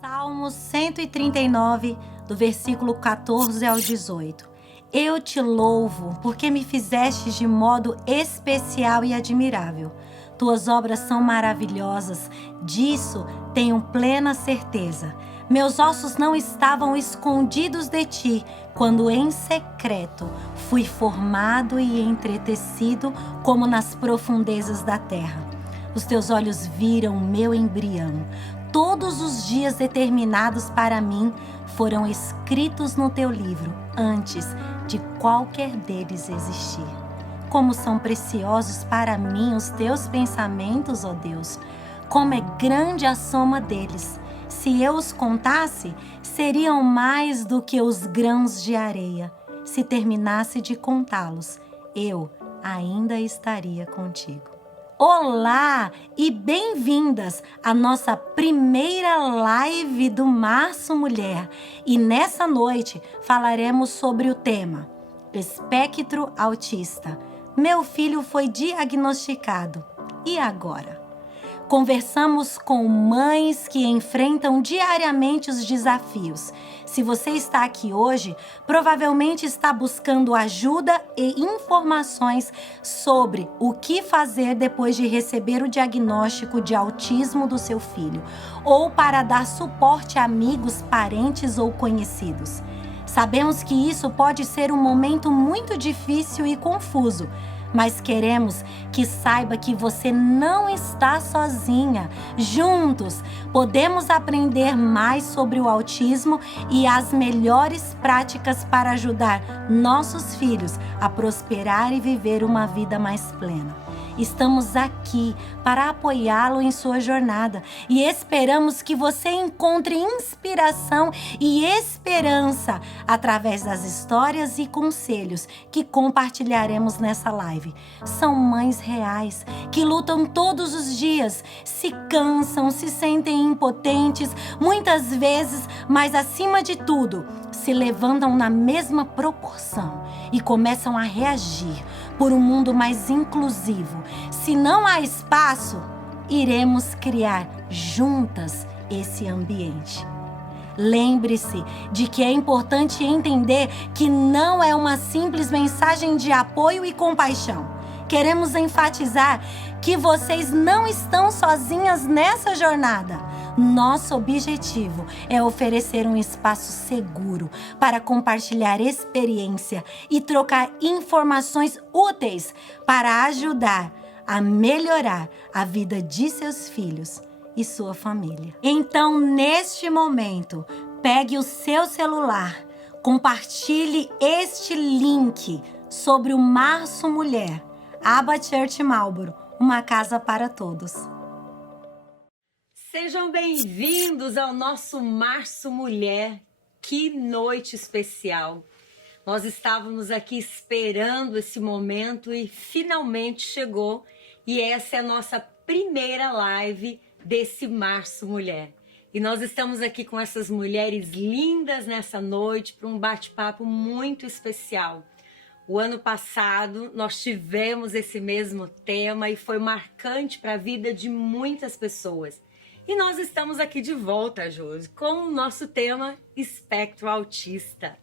Salmos 139, do versículo 14 ao 18. Eu te louvo, porque me fizestes de modo especial e admirável. Tuas obras são maravilhosas, disso tenho plena certeza. Meus ossos não estavam escondidos de ti, quando em secreto fui formado e entretecido como nas profundezas da terra. Os teus olhos viram meu embrião. Todos os dias determinados para mim foram escritos no teu livro, antes de qualquer deles existir. Como são preciosos para mim os teus pensamentos, ó Deus! Como é grande a soma deles! Se eu os contasse, seriam mais do que os grãos de areia. Se terminasse de contá-los, eu ainda estaria contigo. Olá e bem-vindas à nossa primeira live do Março Mulher. E nessa noite falaremos sobre o tema Espectro Autista. Meu filho foi diagnosticado. E agora? Conversamos com mães que enfrentam diariamente os desafios. Se você está aqui hoje, provavelmente está buscando ajuda e informações sobre o que fazer depois de receber o diagnóstico de autismo do seu filho, ou para dar suporte a amigos, parentes ou conhecidos. Sabemos que isso pode ser um momento muito difícil e confuso, mas queremos que saiba que você não está sozinha. Juntos, podemos aprender mais sobre o autismo e as melhores práticas para ajudar nossos filhos a prosperar e viver uma vida mais plena. Estamos aqui para apoiá-lo em sua jornada e esperamos que você encontre inspiração e esperança através das histórias e conselhos que compartilharemos nessa live. São mães reais que lutam todos os dias, se cansam, se sentem impotentes, muitas vezes, mas acima de tudo, se levantam na mesma proporção e começam a reagir por um mundo mais inclusivo. Se não há espaço, iremos criar juntas esse ambiente. Lembre-se de que é importante entender que não é uma simples mensagem de apoio e compaixão. Queremos enfatizar que vocês não estão sozinhas nessa jornada. Nosso objetivo é oferecer um espaço seguro para compartilhar experiência e trocar informações úteis para ajudar a melhorar a vida de seus filhos e sua família. Então, neste momento, pegue o seu celular, compartilhe este link sobre o Março Mulher, Aba Church Marlboro, uma casa para todos. Sejam bem-vindos ao nosso Março Mulher. Que noite especial! Nós estávamos aqui esperando esse momento e finalmente chegou. E essa é a nossa primeira live desse Março Mulher. E nós estamos aqui com essas mulheres lindas nessa noite para um bate-papo muito especial. O ano passado nós tivemos esse mesmo tema e foi marcante para a vida de muitas pessoas. E nós estamos aqui de volta, Josi, com o nosso tema Espectro Autista.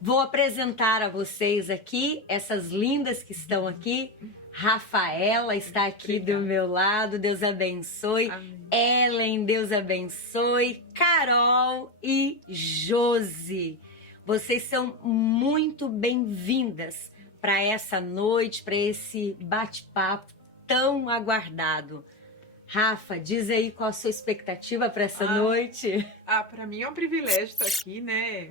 Vou apresentar a vocês aqui, essas lindas que estão aqui. Rafaela está aqui do meu lado, Deus abençoe. Amém. Ellen, Deus abençoe. Carol e Josi. Vocês são muito bem-vindas para essa noite, para esse bate-papo tão aguardado. Rafa, diz aí qual a sua expectativa para essa noite. Para mim é um privilégio estar aqui, né?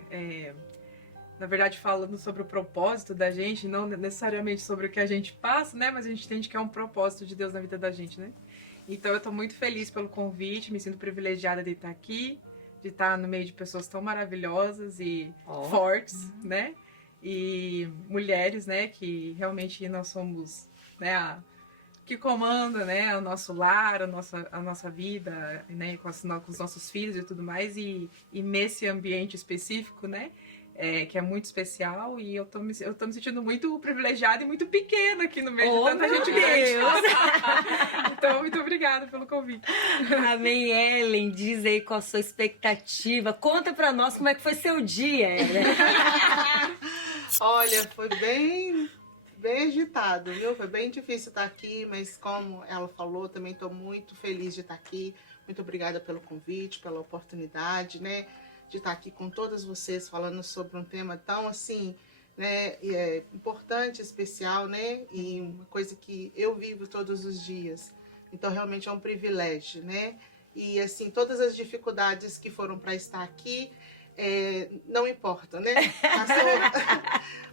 Na verdade, falando sobre o propósito da gente, não necessariamente sobre o que a gente passa, né? Mas a gente entende que é um propósito de Deus na vida da gente, né? Então eu estou muito feliz pelo convite, me sinto privilegiada de estar aqui, de estar no meio de pessoas tão maravilhosas e Ó. fortes, né? E mulheres, né? Que realmente nós somos, né? Que comanda, né? O nosso lar, a nossa vida, né? Com os nossos filhos e tudo mais. E nesse ambiente específico, né? Que é muito especial, e eu tô me sentindo muito privilegiada e muito pequena aqui no meio de tanta gente grande. Então, muito obrigada pelo convite. Amém, Ellen. Diz aí qual a sua expectativa. Conta pra nós como é que foi seu dia, Ellen. Olha, foi bem agitado, viu? Foi bem difícil estar aqui, mas como ela falou, também estou muito feliz de estar aqui. Muito obrigada pelo convite, pela oportunidade, né? De estar aqui com todas vocês falando sobre um tema tão assim, né, importante, especial, né, e uma coisa que eu vivo todos os dias. Então realmente é um privilégio, né? E assim, todas as dificuldades que foram para estar aqui não importam, né?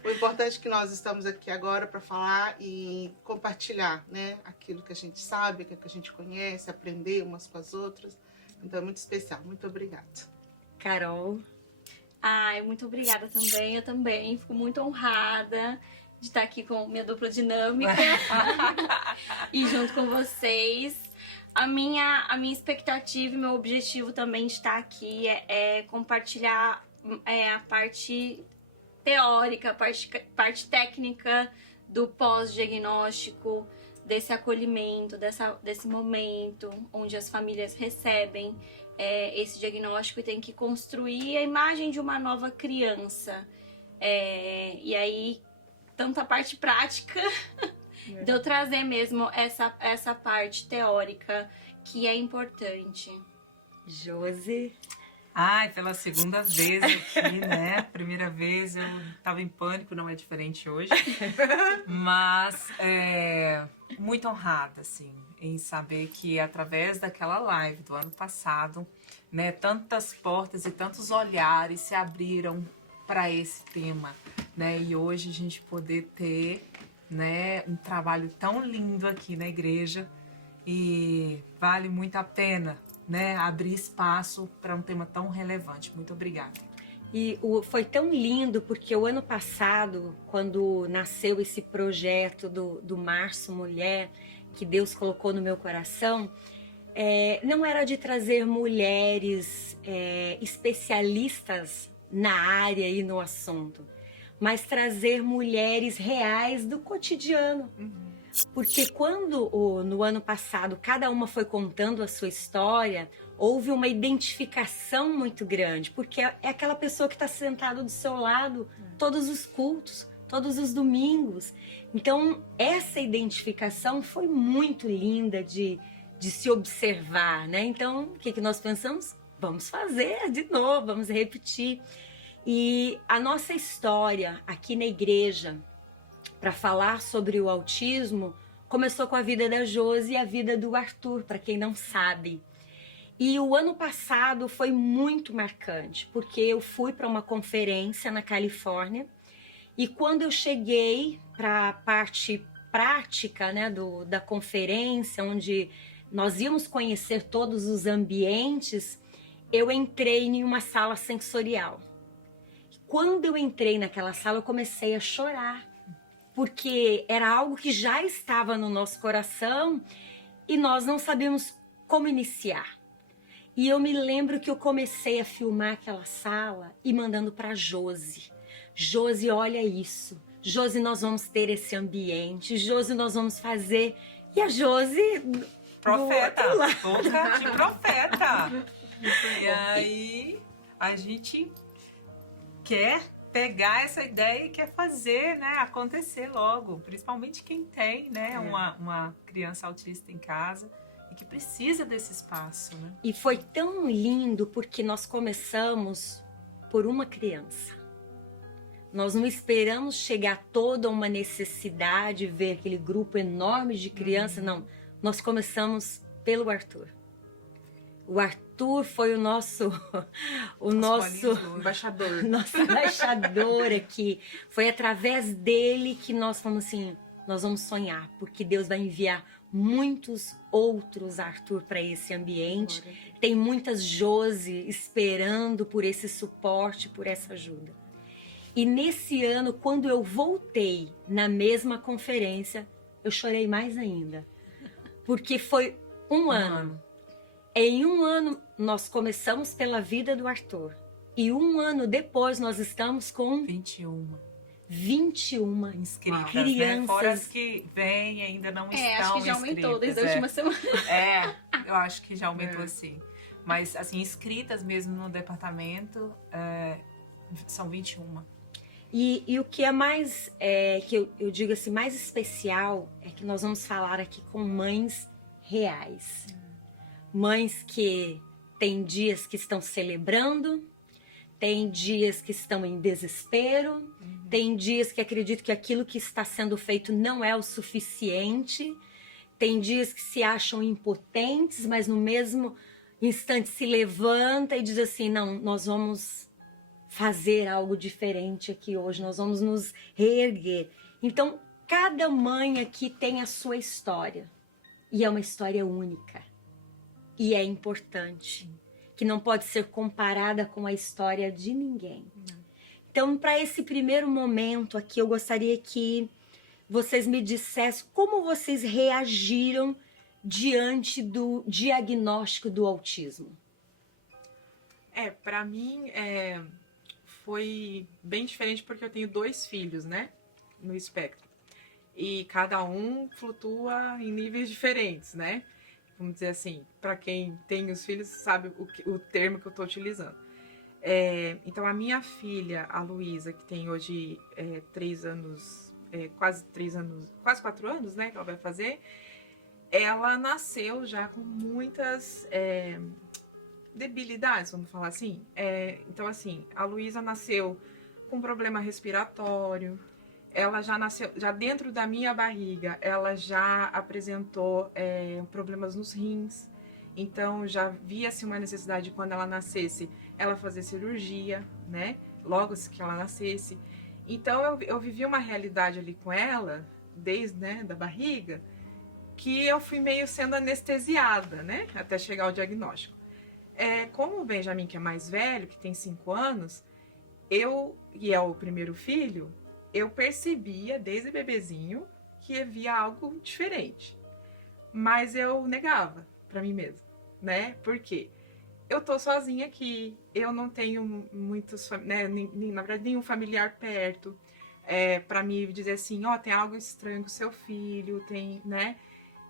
O importante é que nós estamos aqui agora para falar e compartilhar, né, aquilo que a gente sabe, aquilo que a gente conhece, aprender umas com as outras. Então é muito especial. Muito obrigada. Carol. Ai, muito obrigada também. Eu também fico muito honrada de estar aqui com minha dupla dinâmica e junto com vocês. A minha expectativa e meu objetivo também de estar aqui é compartilhar a parte teórica, a parte técnica do pós-diagnóstico, desse acolhimento, desse momento onde as famílias recebem esse diagnóstico e tem que construir a imagem de uma nova criança. E aí, tanto a parte prática de eu trazer mesmo essa parte teórica que é importante. Josi. Ai, pela segunda vez aqui, né? Primeira vez eu tava em pânico, não é diferente hoje. Mas muito honrada, assim, em saber que através daquela live do ano passado, né, tantas portas e tantos olhares se abriram para esse tema, né? E hoje a gente poder ter, né, um trabalho tão lindo aqui na igreja, e vale muito a pena, né, abrir espaço para um tema tão relevante. Muito obrigada. E foi tão lindo porque o ano passado, quando nasceu esse projeto do Março Mulher, que Deus colocou no meu coração, não era de trazer mulheres especialistas na área e no assunto, mas trazer mulheres reais do cotidiano. Porque quando no ano passado cada uma foi contando a sua história, houve uma identificação muito grande, porque é aquela pessoa que está sentada do seu lado todos os cultos, todos os domingos. Então essa identificação foi muito linda de se observar, né? Então o que nós pensamos? Vamos fazer de novo, vamos repetir. E a nossa história aqui na igreja, para falar sobre o autismo, começou com a vida da Josi e a vida do Arthur, para quem não sabe. E o ano passado foi muito marcante, porque eu fui para uma conferência na Califórnia, e quando eu cheguei para a parte prática, né, da conferência, onde nós íamos conhecer todos os ambientes, eu entrei em uma sala sensorial. Quando eu entrei naquela sala, eu comecei a chorar, porque era algo que já estava no nosso coração e nós não sabíamos como iniciar. E eu me lembro que eu comecei a filmar aquela sala e mandando para Josi. Josi, olha isso. Josi, nós vamos ter esse ambiente. Josi, nós vamos fazer. E a Josi... Profeta, boca de profeta. E aí a gente quer pegar essa ideia e quer fazer, né, acontecer logo. Principalmente quem tem, né, uma criança autista em casa e que precisa desse espaço, né? E foi tão lindo porque nós começamos por uma criança. Nós não esperamos chegar toda uma necessidade, ver aquele grupo enorme de crianças, não. Nós começamos pelo Arthur. O Arthur foi o nosso Embaixador. Nosso embaixador aqui. Foi através dele que nós falamos assim, nós vamos sonhar, porque Deus vai enviar muitos outros Arthur para esse ambiente. Tem muitas Josi esperando por esse suporte, por essa ajuda. E nesse ano, quando eu voltei na mesma conferência, eu chorei mais ainda. Porque foi um ano. Em um ano, nós começamos pela vida do Arthur. E um ano depois, nós estamos com 21 inscritas, crianças. Né? Fora as que vêm e ainda não estão inscritas. Acho que já aumentou desde a última semana. Eu acho que já aumentou assim. Mas, assim, inscritas mesmo no departamento, são 21. E o que é mais, que eu digo assim, mais especial, é que nós vamos falar aqui com mães reais. Mães que tem dias que estão celebrando, tem dias que estão em desespero, tem dias que acreditam que aquilo que está sendo feito não é o suficiente, tem dias que se acham impotentes, mas no mesmo instante se levanta e diz assim, não, nós vamos fazer algo diferente aqui hoje, nós vamos nos reerguer. Então, cada mãe aqui tem a sua história, e é uma história única, e é importante, que não pode ser comparada com a história de ninguém. Então, para esse primeiro momento aqui, eu gostaria que vocês me dissessem como vocês reagiram diante do diagnóstico do autismo. Para mim, foi bem diferente porque eu tenho 2 filhos, né, no espectro. E cada um flutua em níveis diferentes, né? Vamos dizer assim, para quem tem os filhos sabe o termo que eu estou utilizando. Então, a minha filha, a Luísa, que tem hoje 3 anos, quase 4 anos, né, que ela vai fazer, ela nasceu já com muitas debilidades, vamos falar assim. Então, assim, a Luísa nasceu com problema respiratório, ela já nasceu, já dentro da minha barriga, ela já apresentou problemas nos rins. Então, já via-se uma necessidade de, quando ela nascesse, ela fazer cirurgia, né? Logo que ela nascesse. Então, eu vivi uma realidade ali com ela, desde, né, da barriga, que eu fui meio sendo anestesiada, né? Até chegar ao diagnóstico. Como o Benjamin, que é mais velho, que tem 5 anos, e é o primeiro filho, eu percebia desde bebezinho que havia algo diferente. Mas eu negava para mim mesma, né? Porque eu tô sozinha aqui, eu não tenho muitos, né, na verdade, nenhum familiar perto para me dizer assim, tem algo estranho com seu filho, tem, né?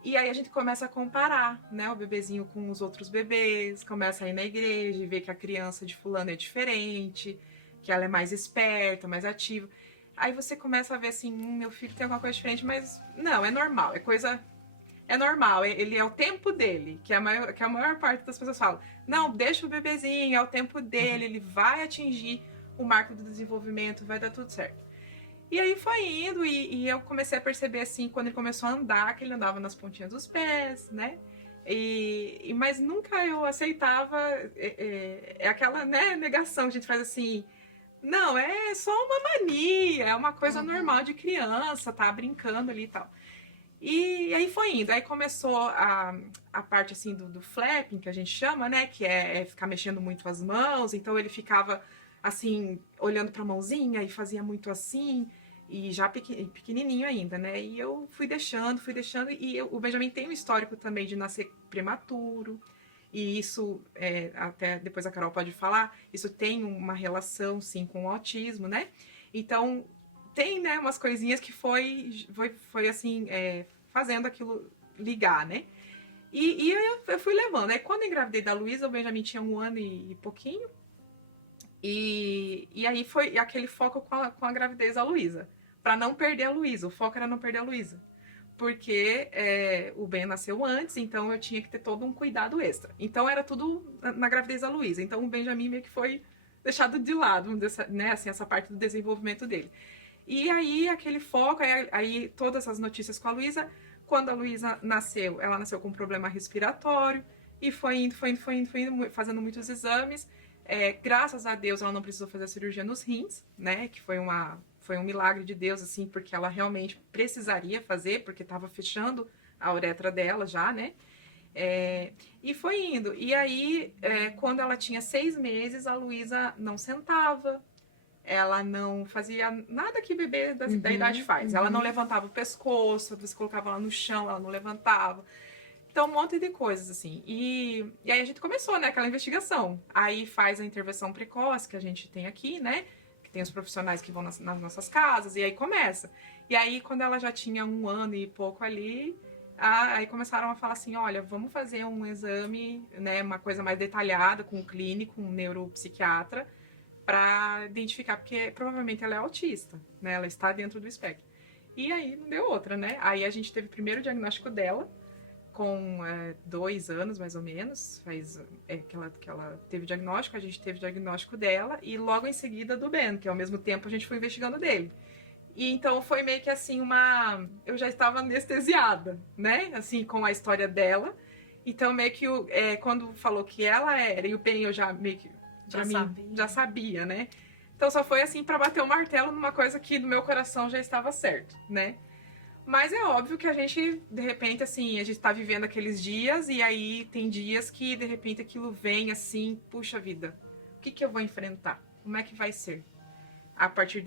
E aí a gente começa a comparar, né, o bebezinho com os outros bebês, começa a ir na igreja e ver que a criança de fulano é diferente, que ela é mais esperta, mais ativa. Aí você começa a ver assim, meu filho tem alguma coisa diferente, mas não, é normal, é normal, ele é o tempo dele, que a maior parte das pessoas falam, não, deixa o bebezinho, é o tempo dele, ele vai atingir o marco do desenvolvimento, vai dar tudo certo. E aí foi indo, e eu comecei a perceber assim, quando ele começou a andar, que ele andava nas pontinhas dos pés, né? Mas nunca eu aceitava aquela, né, negação que a gente faz assim, não, é só uma mania, é uma coisa normal de criança, tá brincando ali e tal. E aí foi indo, aí começou a parte assim do flapping, que a gente chama, né, que é ficar mexendo muito as mãos, então ele ficava assim, olhando pra mãozinha e fazia muito assim, e já pequenininho ainda, né, e eu fui deixando, e o Benjamin tem um histórico também de nascer prematuro, e isso, até depois a Carol pode falar, isso tem uma relação, sim, com o autismo, né? Então, tem, né, umas coisinhas que foi assim, fazendo aquilo ligar, né? E eu fui levando. Aí, quando eu engravidei da Luísa, o Benjamin tinha 1 ano e pouquinho. E aí foi aquele foco com a gravidez da Luísa. Para não perder a Luísa. O foco era não perder a Luísa. Porque o Ben nasceu antes, então eu tinha que ter todo um cuidado extra. Então era tudo na gravidez da Luísa. Então o Benjamin meio que foi deixado de lado, né, assim, essa parte do desenvolvimento dele. E aí aquele foco, aí todas as notícias com a Luísa. Quando a Luísa nasceu, ela nasceu com um problema respiratório, e foi indo, fazendo muitos exames. Graças a Deus ela não precisou fazer a cirurgia nos rins, né, que foi um milagre de Deus, assim, porque ela realmente precisaria fazer, porque estava fechando a uretra dela já, né? E foi indo. E aí, quando ela tinha 6 meses, a Luísa não sentava, ela não fazia nada que bebê da idade faz. Ela não levantava o pescoço, você colocava ela no chão, ela não levantava. Então, um monte de coisas, assim. E aí a gente começou, né, aquela investigação. Aí faz a intervenção precoce que a gente tem aqui, né? Que tem os profissionais que vão nas nossas casas, e aí começa. E aí, quando ela já tinha 1 ano e pouco ali, aí começaram a falar assim, olha, vamos fazer um exame, né, uma coisa mais detalhada com o clínico, um neuropsiquiatra, para identificar, porque provavelmente ela é autista, né? Ela está dentro do espectro. E aí não deu outra, né? Aí a gente teve o primeiro diagnóstico dela, com 2 anos, mais ou menos, que ela teve o diagnóstico, a gente teve o diagnóstico dela, e logo em seguida do Ben, que ao mesmo tempo a gente foi investigando dele. E então foi meio que assim eu já estava anestesiada, né? Assim, com a história dela. Então meio que quando falou que ela era, e o Ben eu já meio que já sabia, né? Então só foi assim para bater o martelo numa coisa que no meu coração já estava certo, né? Mas é óbvio que a gente, de repente, assim, a gente tá vivendo aqueles dias e aí tem dias que, de repente, aquilo vem assim, puxa vida, o que eu vou enfrentar? Como é que vai ser? A partir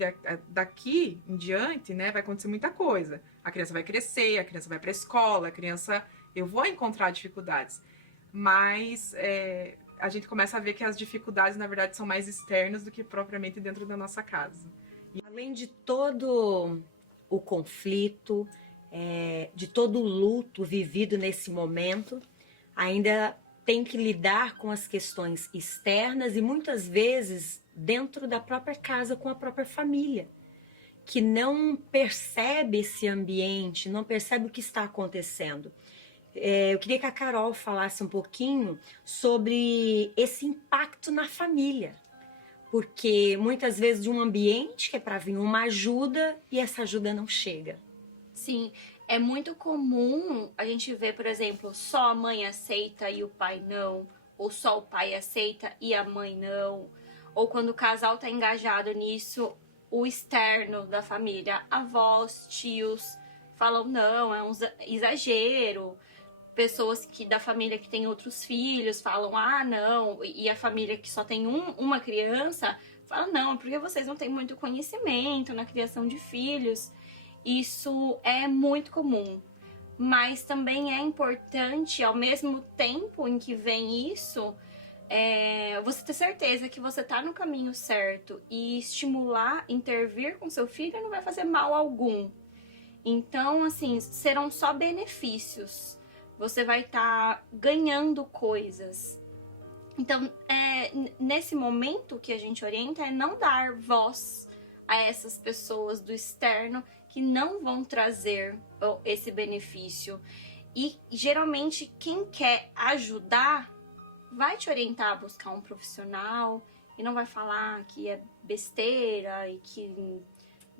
daqui em diante, né, vai acontecer muita coisa. A criança vai crescer, a criança vai pra escola, eu vou encontrar dificuldades. Mas a gente começa a ver que as dificuldades, na verdade, são mais externas do que propriamente dentro da nossa casa. Além de todo o conflito, de todo o luto vivido nesse momento, ainda tem que lidar com as questões externas e muitas vezes dentro da própria casa, com a própria família, que não percebe esse ambiente, não percebe o que está acontecendo. Eu queria que a Carol falasse um pouquinho sobre esse impacto na família. Porque muitas vezes de um ambiente que é para vir uma ajuda e essa ajuda não chega. Sim, é muito comum a gente ver, por exemplo, só a mãe aceita e o pai não, ou só o pai aceita e a mãe não, ou quando o casal está engajado nisso, o externo da família, avós, tios, falam não, é um exagero. Pessoas da família que tem outros filhos falam, não, e a família que só tem uma criança fala, não, porque vocês não têm muito conhecimento na criação de filhos. Isso é muito comum, mas também é importante, ao mesmo tempo em que vem isso, você ter certeza que você tá no caminho certo e estimular, intervir com seu filho não vai fazer mal algum. Então, assim, serão só benefícios. Você vai estar ganhando coisas. Então, nesse momento que a gente orienta é não dar voz a essas pessoas do externo que não vão trazer esse benefício. E, geralmente, quem quer ajudar vai te orientar a buscar um profissional e não vai falar que é besteira e que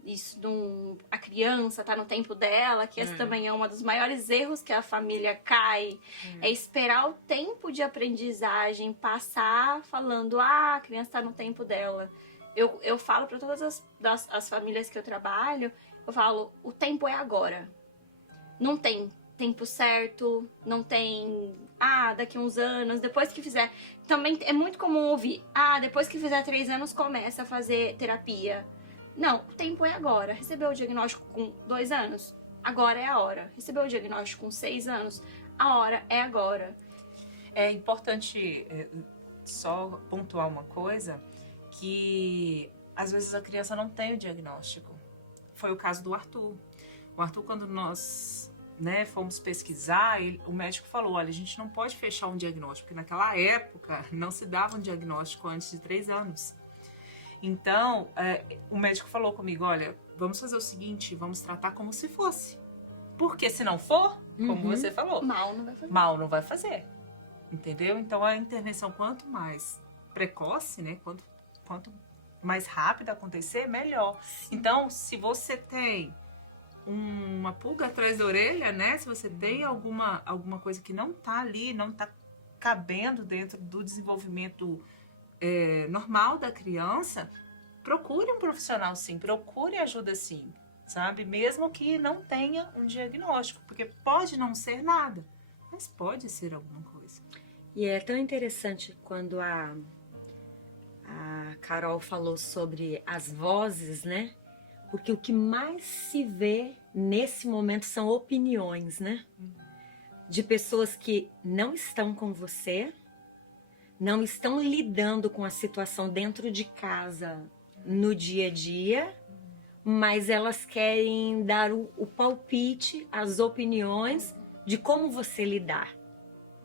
isso não, a criança tá no tempo dela, que esse também é um dos maiores erros que a família cai, é esperar o tempo de aprendizagem passar falando, a criança tá no tempo dela. Eu falo para todas as famílias que eu trabalho, eu falo, o tempo é agora. Não tem tempo certo, não tem, daqui uns anos, depois que fizer. Também é muito comum ouvir, depois que fizer 3 anos começa a fazer terapia. Não, o tempo é agora. Recebeu o diagnóstico com 2 anos? Agora é a hora. Recebeu o diagnóstico com 6 anos? A hora é agora. É importante só pontuar uma coisa, que às vezes a criança não tem o diagnóstico. Foi o caso do Arthur. O Arthur, quando nós fomos pesquisar, o médico falou, olha, a gente não pode fechar um diagnóstico, porque naquela época não se dava um diagnóstico antes de 3 anos. Então, o médico falou comigo, olha, vamos fazer o seguinte, vamos tratar como se fosse. Porque se não for, como você falou, mal não vai fazer. Mal não vai fazer. Entendeu? Então, a intervenção, quanto mais precoce, né? Quanto mais rápida acontecer, melhor. Sim. Então, se você tem uma pulga atrás da orelha, né? Se você tem alguma coisa que não tá ali, não tá cabendo dentro do desenvolvimento normal da criança, procure um profissional sim, procure ajuda sim, sabe? Mesmo que não tenha um diagnóstico, porque pode não ser nada, mas pode ser alguma coisa. E é tão interessante quando a Carol falou sobre as vozes, né? Porque o que mais se vê nesse momento são opiniões, né? De pessoas que não estão com você, não estão lidando com a situação dentro de casa no dia a dia, mas elas querem dar o palpite, as opiniões de como você lidar,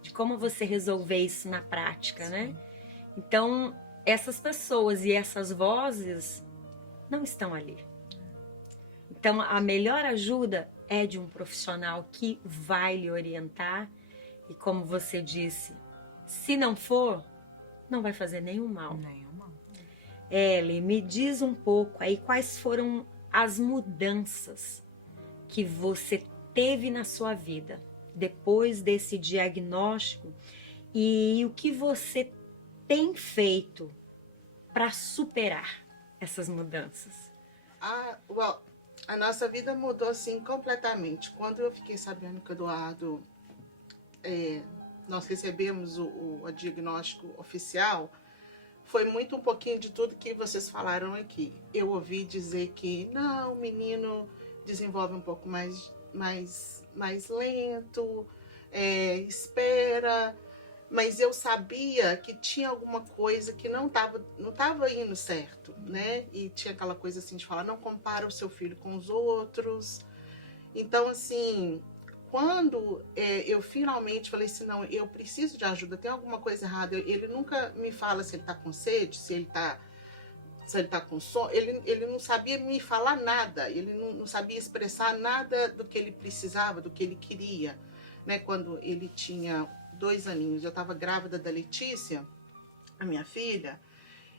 de como você resolver isso na prática, né? Então, essas pessoas e essas vozes não estão ali. Então, a melhor ajuda é de um profissional que vai lhe orientar e, como você disse, se não for, não vai fazer nenhum mal. Nenhuma. Ellen, me diz um pouco aí quais foram as mudanças que você teve na sua vida depois desse diagnóstico e o que você tem feito para superar essas mudanças. A nossa vida mudou assim completamente. Quando eu fiquei sabendo que o Eduardo, nós recebemos o diagnóstico oficial, foi muito um pouquinho de tudo que vocês falaram aqui. Eu ouvi dizer que não, o menino desenvolve um pouco mais lento, espera, mas eu sabia que tinha alguma coisa que não tava indo certo, né? E tinha aquela coisa assim de falar, não compara o seu filho com os outros. Então, assim, quando eu finalmente falei assim, não, eu preciso de ajuda, tem alguma coisa errada. Ele nunca me fala se ele tá com sede, se ele tá com sono. Ele não sabia me falar nada, ele não sabia expressar nada do que ele precisava, do que ele queria, né? Quando ele tinha 2 aninhos, eu estava grávida da Letícia, a minha filha,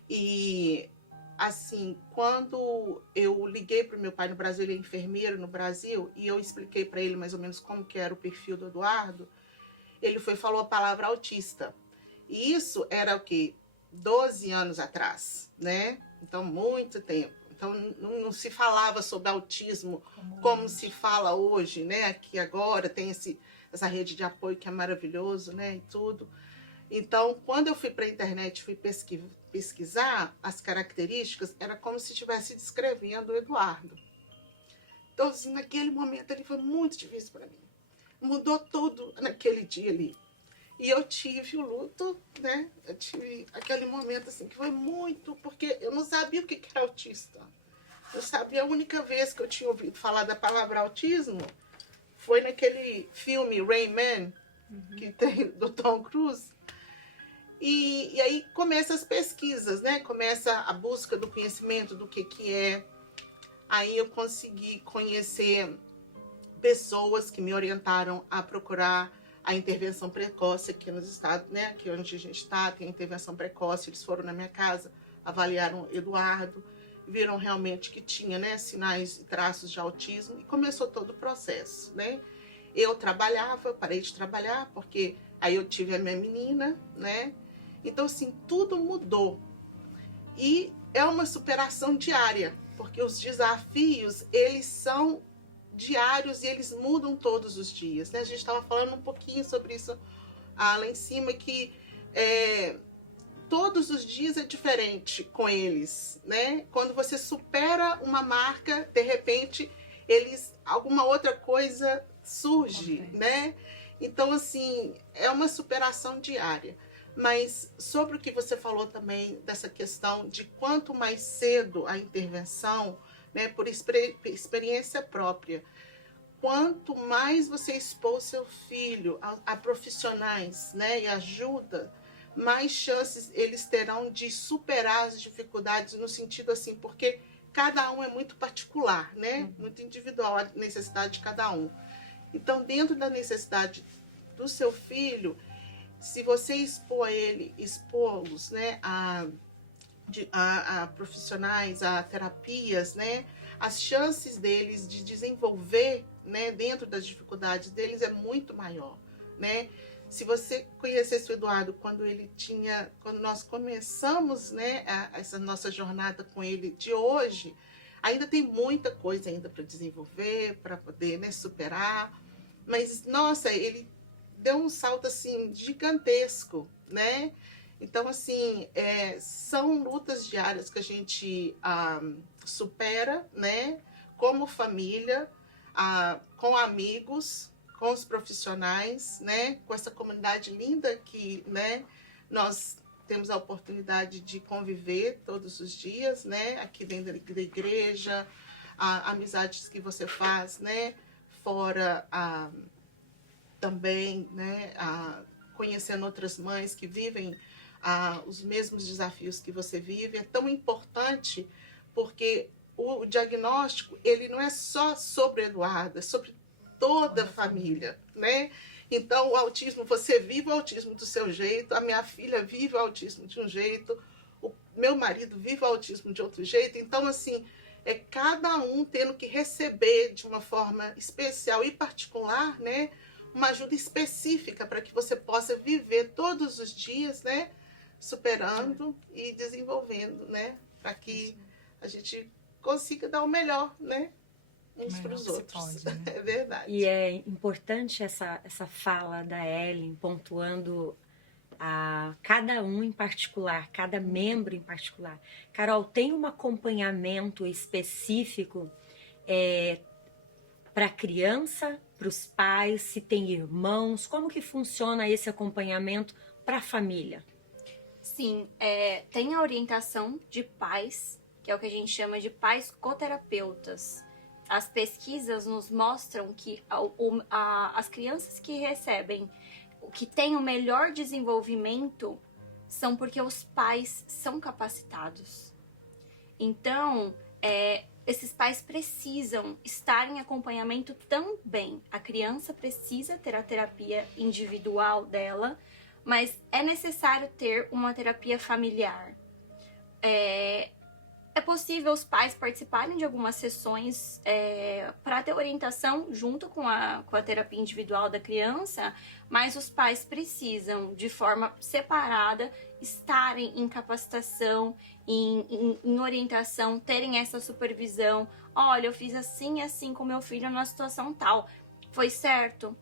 e assim, quando eu liguei para o meu pai no Brasil, ele é enfermeiro no Brasil, e eu expliquei para ele mais ou menos como que era o perfil do Eduardo, ele falou a palavra autista. E isso era o quê? 12 anos atrás, né? Então, muito tempo. Então, não se falava sobre autismo como se fala hoje, né? Que agora tem essa rede de apoio que é maravilhoso, né? E tudo. Então, quando eu fui para a internet, fui pesquisar as características, era como se estivesse descrevendo o Eduardo. Então, assim, naquele momento ali foi muito difícil para mim. Mudou tudo naquele dia ali. E eu tive o luto, né? Eu tive aquele momento assim que foi muito, porque eu não sabia o que era autista. Eu sabia, a única vez que eu tinha ouvido falar da palavra autismo foi naquele filme Rain Man, que tem do Tom Cruise. E aí começam as pesquisas, né? Começa a busca do conhecimento do que é. Aí eu consegui conhecer pessoas que me orientaram a procurar a intervenção precoce aqui nos Estados, né? Aqui onde a gente está, tem intervenção precoce. Eles foram na minha casa, avaliaram o Eduardo, viram realmente que tinha, né, sinais e traços de autismo, e começou todo o processo, né? Eu parei de trabalhar, porque aí eu tive a minha menina, né? Então, assim, tudo mudou. E é uma superação diária, porque os desafios, eles são diários e eles mudam todos os dias, né? A gente estava falando um pouquinho sobre isso lá em cima, que todos os dias é diferente com eles, né? Quando você supera uma marca, de repente, alguma outra coisa surge, né? Então, assim, é uma superação diária. Mas sobre o que você falou também, dessa questão de quanto mais cedo a intervenção, né, por experiência própria, quanto mais você expor seu filho a profissionais, né, e ajuda, mais chances eles terão de superar as dificuldades, no sentido assim, porque cada um é muito particular, né, muito individual a necessidade de cada um. Então, dentro da necessidade do seu filho, se você expô-los, né, a profissionais, a terapias, né, as chances deles de desenvolver, né, dentro das dificuldades deles é muito maior, né? Se você conhecesse o Eduardo quando nós começamos, né, essa nossa jornada com ele de hoje, Ainda tem muita coisa ainda para desenvolver, para poder, né, superar. Mas, nossa, ele deu um salto, assim, gigantesco, né? Então, assim, são lutas diárias que a gente supera, né? Como família, com amigos, com os profissionais, né? Com essa comunidade linda que, né, nós temos a oportunidade de conviver todos os dias, né? Aqui dentro da igreja, amizades que você faz, né? Fora também, né? Conhecendo outras mães que vivem os mesmos desafios que você vive. É tão importante porque o diagnóstico, ele não é só sobre o Eduardo, é sobre toda a família, né? Então, o autismo, você vive o autismo do seu jeito, a minha filha vive o autismo de um jeito, o meu marido vive o autismo de outro jeito. Então, assim, é cada um tendo que receber de uma forma especial e particular, né? Uma ajuda específica para que você possa viver todos os dias, né? Superando e desenvolvendo, né? Para que a gente consiga dar o melhor, né? Uns para os outros. Pode, né? É verdade. E é importante essa fala da Ellen, pontuando cada um em particular, cada membro em particular. Carol, tem um acompanhamento específico para a criança, para os pais, se tem irmãos? Como que funciona esse acompanhamento para a família? Sim, tem a orientação de pais, que é o que a gente chama de pais coterapeutas. As pesquisas nos mostram que as crianças que recebem, que têm o melhor desenvolvimento, são porque os pais são capacitados. Então, esses pais precisam estar em acompanhamento também. A criança precisa ter a terapia individual dela, mas é necessário ter uma terapia familiar. É possível os pais participarem de algumas sessões para ter orientação junto com a terapia individual da criança, mas os pais precisam, de forma separada, estarem em capacitação, em orientação, terem essa supervisão. Olha, eu fiz assim e assim com meu filho numa situação tal. Foi certo?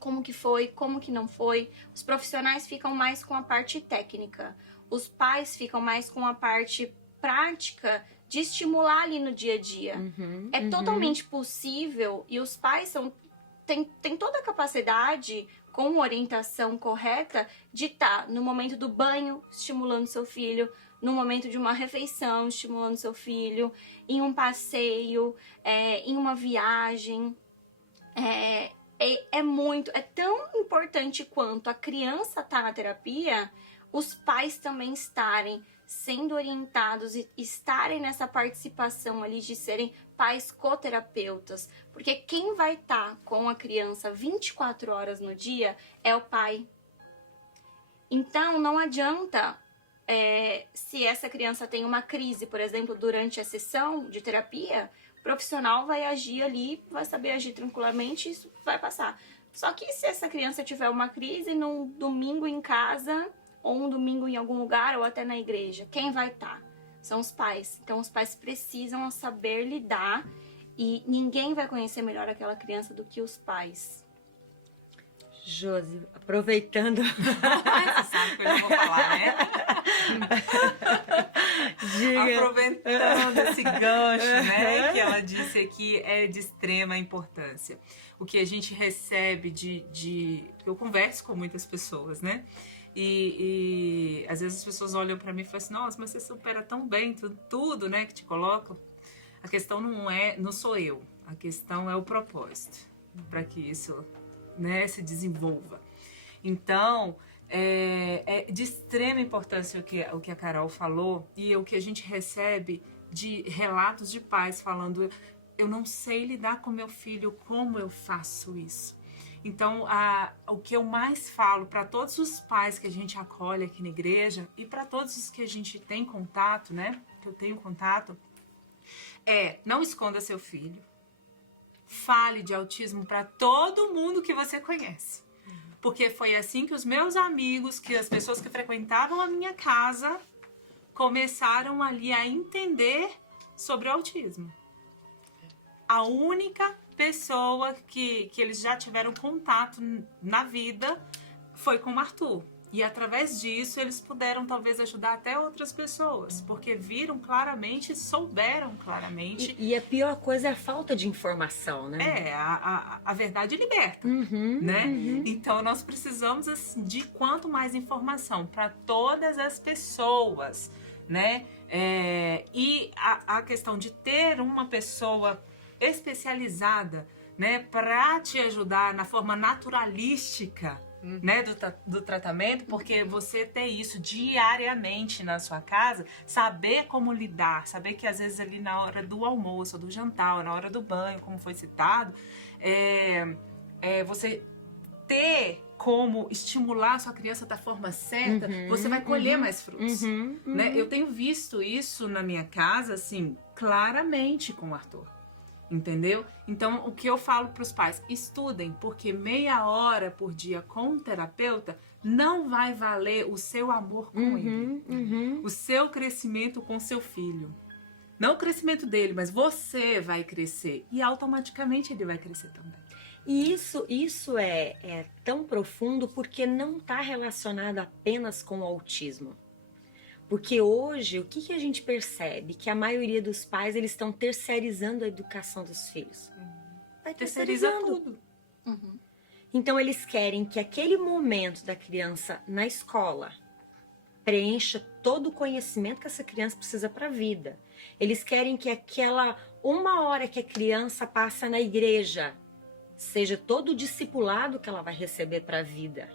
Como que foi? Como que não foi? Os profissionais ficam mais com a parte técnica. Os pais ficam mais com a parte prática de estimular ali no dia a dia. Totalmente possível e os pais têm toda a capacidade, com orientação correta, de estar no momento do banho estimulando seu filho, no momento de uma refeição estimulando seu filho, em um passeio, em uma viagem. É tão importante quanto a criança estar na terapia, os pais também estarem sendo orientados e estarem nessa participação ali de serem pais coterapeutas. Porque quem vai estar com a criança 24 horas no dia é o pai. Então, não adianta, se essa criança tem uma crise, por exemplo, durante a sessão de terapia, o profissional vai agir ali, vai saber agir tranquilamente e isso vai passar. Só que se essa criança tiver uma crise num domingo em casa, ou um domingo em algum lugar, ou até na igreja, quem vai estar? São os pais. Então, os pais precisam saber lidar e ninguém vai conhecer melhor aquela criança do que os pais. Josi, aproveitando... Você sabe que eu não vou falar, né? Diga. Aproveitando esse gancho, né, que ela disse aqui, é de extrema importância. O que a gente recebe eu converso com muitas pessoas, né? E às vezes as pessoas olham para mim e falam assim, nossa, mas você supera tão bem tudo, né, que te colocam. A questão não sou eu, a questão é o propósito, para que isso, né, se desenvolva. Então, é de extrema importância o que a Carol falou e o que a gente recebe de relatos de pais falando, eu não sei lidar com meu filho, como eu faço isso? Então, o que eu mais falo para todos os pais que a gente acolhe aqui na igreja e para todos os que a gente tem contato, né, que eu tenho contato, não esconda seu filho. Fale de autismo para todo mundo que você conhece. Porque foi assim que os meus amigos, que as pessoas que frequentavam a minha casa, começaram ali a entender sobre o autismo. A única pessoa que eles já tiveram contato na vida foi com o Arthur. E através disso eles puderam talvez ajudar até outras pessoas, porque viram claramente, souberam claramente. E a pior coisa é a falta de informação, né? A verdade liberta, Uhum, né? uhum. Então nós precisamos assim, de quanto mais informação para todas as pessoas, né? E a questão de ter uma pessoa especializada, né, para te ajudar na forma naturalística, né, do tratamento, porque você ter isso diariamente na sua casa, saber como lidar, saber que às vezes ali na hora do almoço, do jantar, ou na hora do banho, como foi citado, você ter como estimular a sua criança da forma certa, você vai colher mais frutos. Né? Eu tenho visto isso na minha casa, assim, claramente com o Arthur. Entendeu? Então, o que eu falo para os pais? Estudem, porque meia hora por dia com um terapeuta não vai valer o seu amor com ele. O seu crescimento com seu filho. Não o crescimento dele, mas você vai crescer. E automaticamente ele vai crescer também. E isso é tão profundo porque não está relacionado apenas com o autismo. Porque hoje, o que a gente percebe? Que a maioria dos pais, eles estão terceirizando a educação dos filhos. Vai Terceiriza terceirizando. tudo. Então, eles querem que aquele momento da criança na escola preencha todo o conhecimento que essa criança precisa para a vida. Eles querem que aquela 1 hora que a criança passa na igreja seja todo o discipulado que ela vai receber para a vida.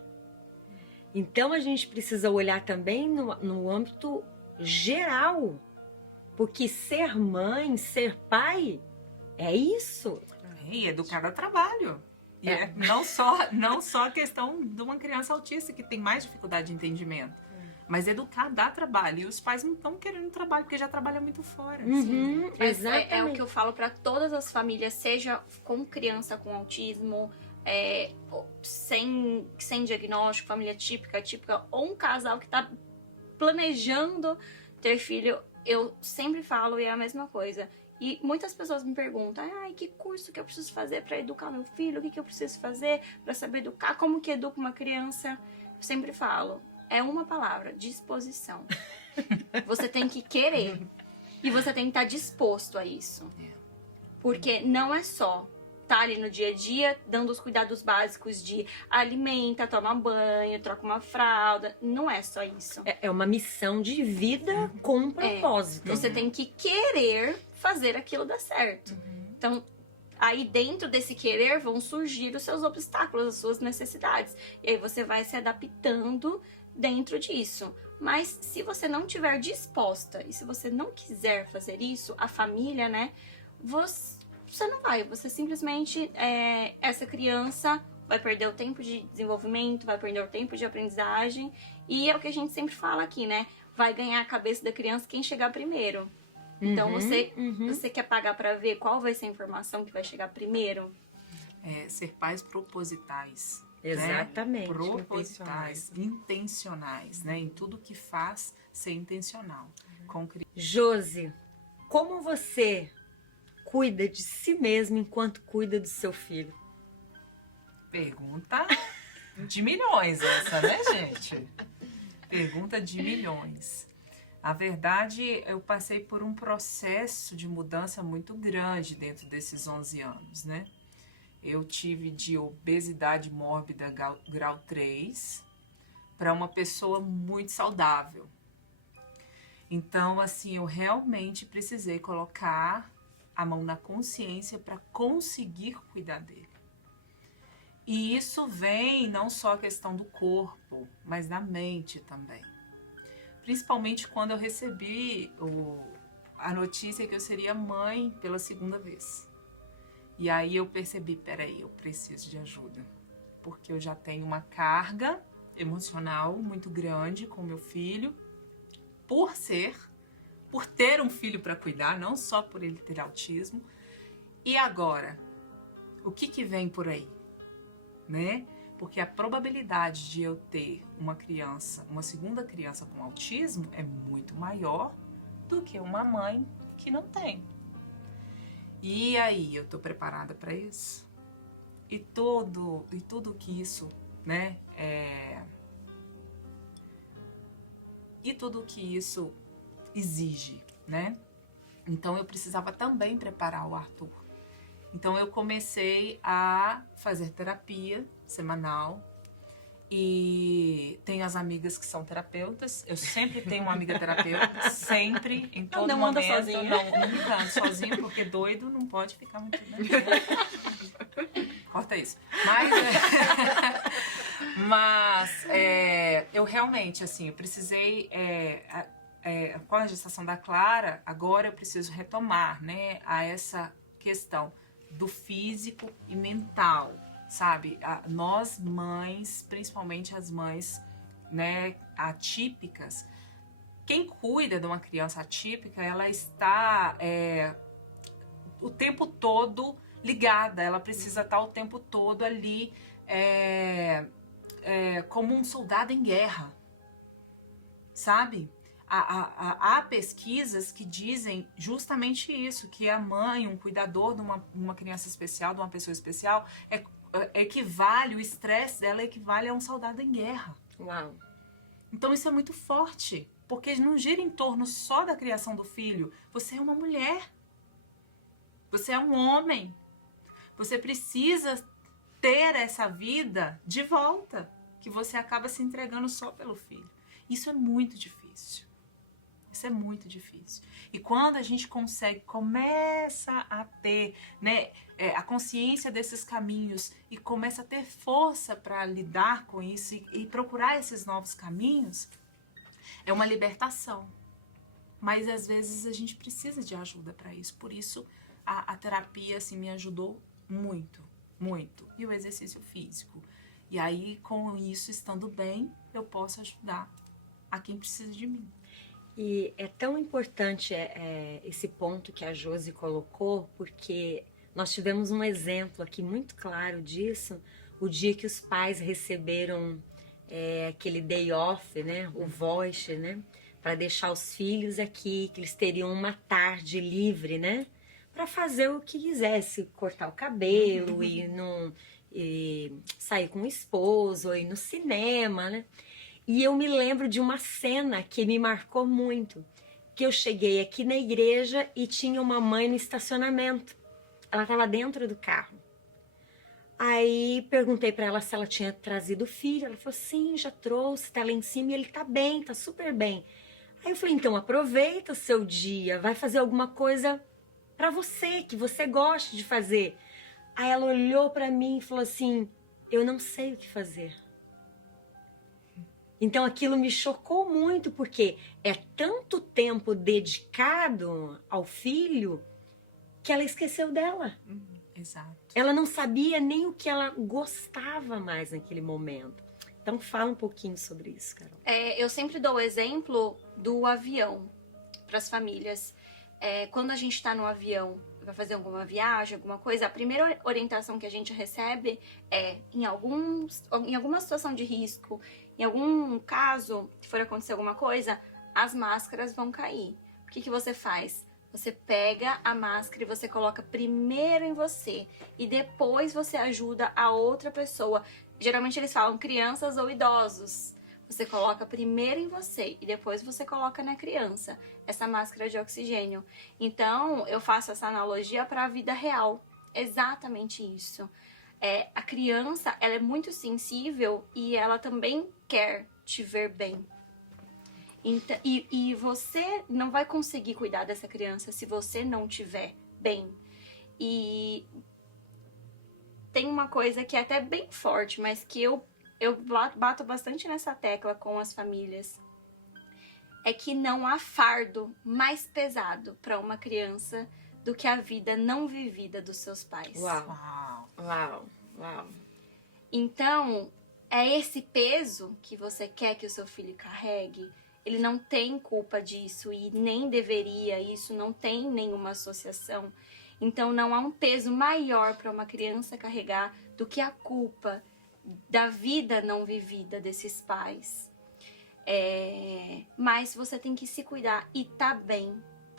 Então, a gente precisa olhar também no âmbito geral. Porque ser mãe, ser pai, é isso. E educar a trabalho. E não só a questão de uma criança autista que tem mais dificuldade de entendimento. Mas educar dá trabalho. E os pais não estão querendo trabalho, porque já trabalham muito fora. Exatamente. É o que eu falo para todas as famílias, seja com criança com autismo, sem diagnóstico, família típica, ou um casal que tá planejando ter filho. Eu sempre falo e é a mesma coisa. E muitas pessoas me perguntam, que curso que eu preciso fazer para educar meu filho? O que eu preciso fazer para saber educar? Como que educa uma criança? Eu sempre falo, é uma palavra, disposição. Você tem que querer. E você tem que estar disposto a isso. Porque não é só estar ali no dia a dia, dando os cuidados básicos de alimenta, toma banho, troca uma fralda. Não é só isso. É uma missão de vida com um propósito. Você tem que querer fazer aquilo dar certo. Então, aí dentro desse querer vão surgir os seus obstáculos, as suas necessidades. E aí você vai se adaptando dentro disso. Mas se você não estiver disposta e se você não quiser fazer isso, a família, né, você não vai. Você simplesmente, essa criança vai perder o tempo de desenvolvimento, vai perder o tempo de aprendizagem. E é o que a gente sempre fala aqui, né? Vai ganhar a cabeça da criança quem chegar primeiro. Então, você quer pagar para ver qual vai ser a informação que vai chegar primeiro? Ser pais propositais. Exatamente. Né? Propositais, intencionais, né? Em tudo que faz, ser intencional. Josi, como você cuida de si mesmo enquanto cuida do seu filho? Pergunta de milhões essa, né, gente? Pergunta de milhões. A verdade, eu passei por um processo de mudança muito grande dentro desses 11 anos, né? Eu tive de obesidade mórbida grau 3 para uma pessoa muito saudável. Então, assim, eu realmente precisei colocar a mão na consciência para conseguir cuidar dele. E isso vem não só a questão do corpo, mas da mente também. Principalmente quando eu recebi a notícia que eu seria mãe pela 2ª vez. E aí eu percebi, peraí, eu preciso de ajuda. Porque eu já tenho uma carga emocional muito grande com meu filho, por ter um filho para cuidar, não só por ele ter autismo. E agora, o que vem por aí? Né? Porque a probabilidade de eu ter uma 2ª criança com autismo é muito maior do que uma mãe que não tem. E aí, eu tô preparada para isso? E tudo que isso, né? E tudo que isso exige, né? Então eu precisava também preparar o Arthur. Então eu comecei a fazer terapia semanal. E tenho as amigas que são terapeutas. Eu sempre tenho uma amiga terapeuta, sempre, em todo não momento. anda sozinha. Nunca ando sozinha, porque doido não pode ficar muito bem. Corta isso. Eu realmente, assim, eu precisei... com a gestação da Clara, agora eu preciso retomar, né, a essa questão do físico e mental. Sabe, nós mães, principalmente as mães, né, atípicas, quem cuida de uma criança atípica, ela está o tempo todo ligada, ela precisa estar o tempo todo ali como um soldado em guerra, sabe? Há pesquisas que dizem justamente isso, que a mãe, um cuidador de uma criança especial, de uma pessoa especial, o estresse dela equivale a um soldado em guerra. Uau. Então isso é muito forte, porque não gira em torno só da criação do filho. Você é uma mulher, você é um homem, você precisa ter essa vida de volta, que você acaba se entregando só pelo filho. Isso é muito difícil. Isso é muito difícil. E quando a gente começa a ter, né, a consciência desses caminhos e começa a ter força para lidar com isso e procurar esses novos caminhos, é uma libertação. Mas às vezes a gente precisa de ajuda para isso. Por isso a terapia assim, me ajudou muito, muito. E o exercício físico. E aí, com isso, estando bem, eu posso ajudar a quem precisa de mim. E é tão importante esse ponto que a Josi colocou, porque nós tivemos um exemplo aqui muito claro disso, o dia que os pais receberam aquele day off, né, o voice, né, para deixar os filhos aqui, que eles teriam uma tarde livre, né, para fazer o que quisesse, cortar o cabelo, e sair com o esposo, ou ir no cinema, né. E eu me lembro de uma cena que me marcou muito, que eu cheguei aqui na igreja e tinha uma mãe no estacionamento. Ela estava dentro do carro. Aí perguntei para ela se ela tinha trazido o filho. Ela falou, sim, já trouxe, tá lá em cima e ele tá bem, tá super bem. Aí eu falei, então aproveita o seu dia, vai fazer alguma coisa para você, que você goste de fazer. Aí ela olhou para mim e falou assim, eu não sei o que fazer. Então aquilo me chocou muito, porque é tanto tempo dedicado ao filho que ela esqueceu dela. Exato. Ela não sabia nem o que ela gostava mais naquele momento. Então fala um pouquinho sobre isso, Carol. Eu sempre dou o exemplo do avião para as famílias. Quando a gente está no avião, vai fazer alguma viagem, alguma coisa, a primeira orientação que a gente recebe em alguma situação de risco, em algum caso, se for acontecer alguma coisa, as máscaras vão cair. O que você faz? Você pega a máscara e você coloca primeiro em você e depois você ajuda a outra pessoa. Geralmente eles falam crianças ou idosos. Você coloca primeiro em você e depois você coloca na criança essa máscara de oxigênio. Então, eu faço essa analogia para a vida real. Exatamente isso. A criança, ela é muito sensível e ela também quer te ver bem. Então, e você não vai conseguir cuidar dessa criança se você não estiver bem. E tem uma coisa que é até bem forte, mas que eu bato bastante nessa tecla com as famílias. É que não há fardo mais pesado para uma criança do que a vida não vivida dos seus pais. Uau. Então, esse peso que você quer que o seu filho carregue, ele não tem culpa disso e nem deveria, isso não tem nenhuma associação. Então, não há um peso maior para uma criança carregar do que a culpa da vida não vivida desses pais. Mas você tem que se cuidar e tá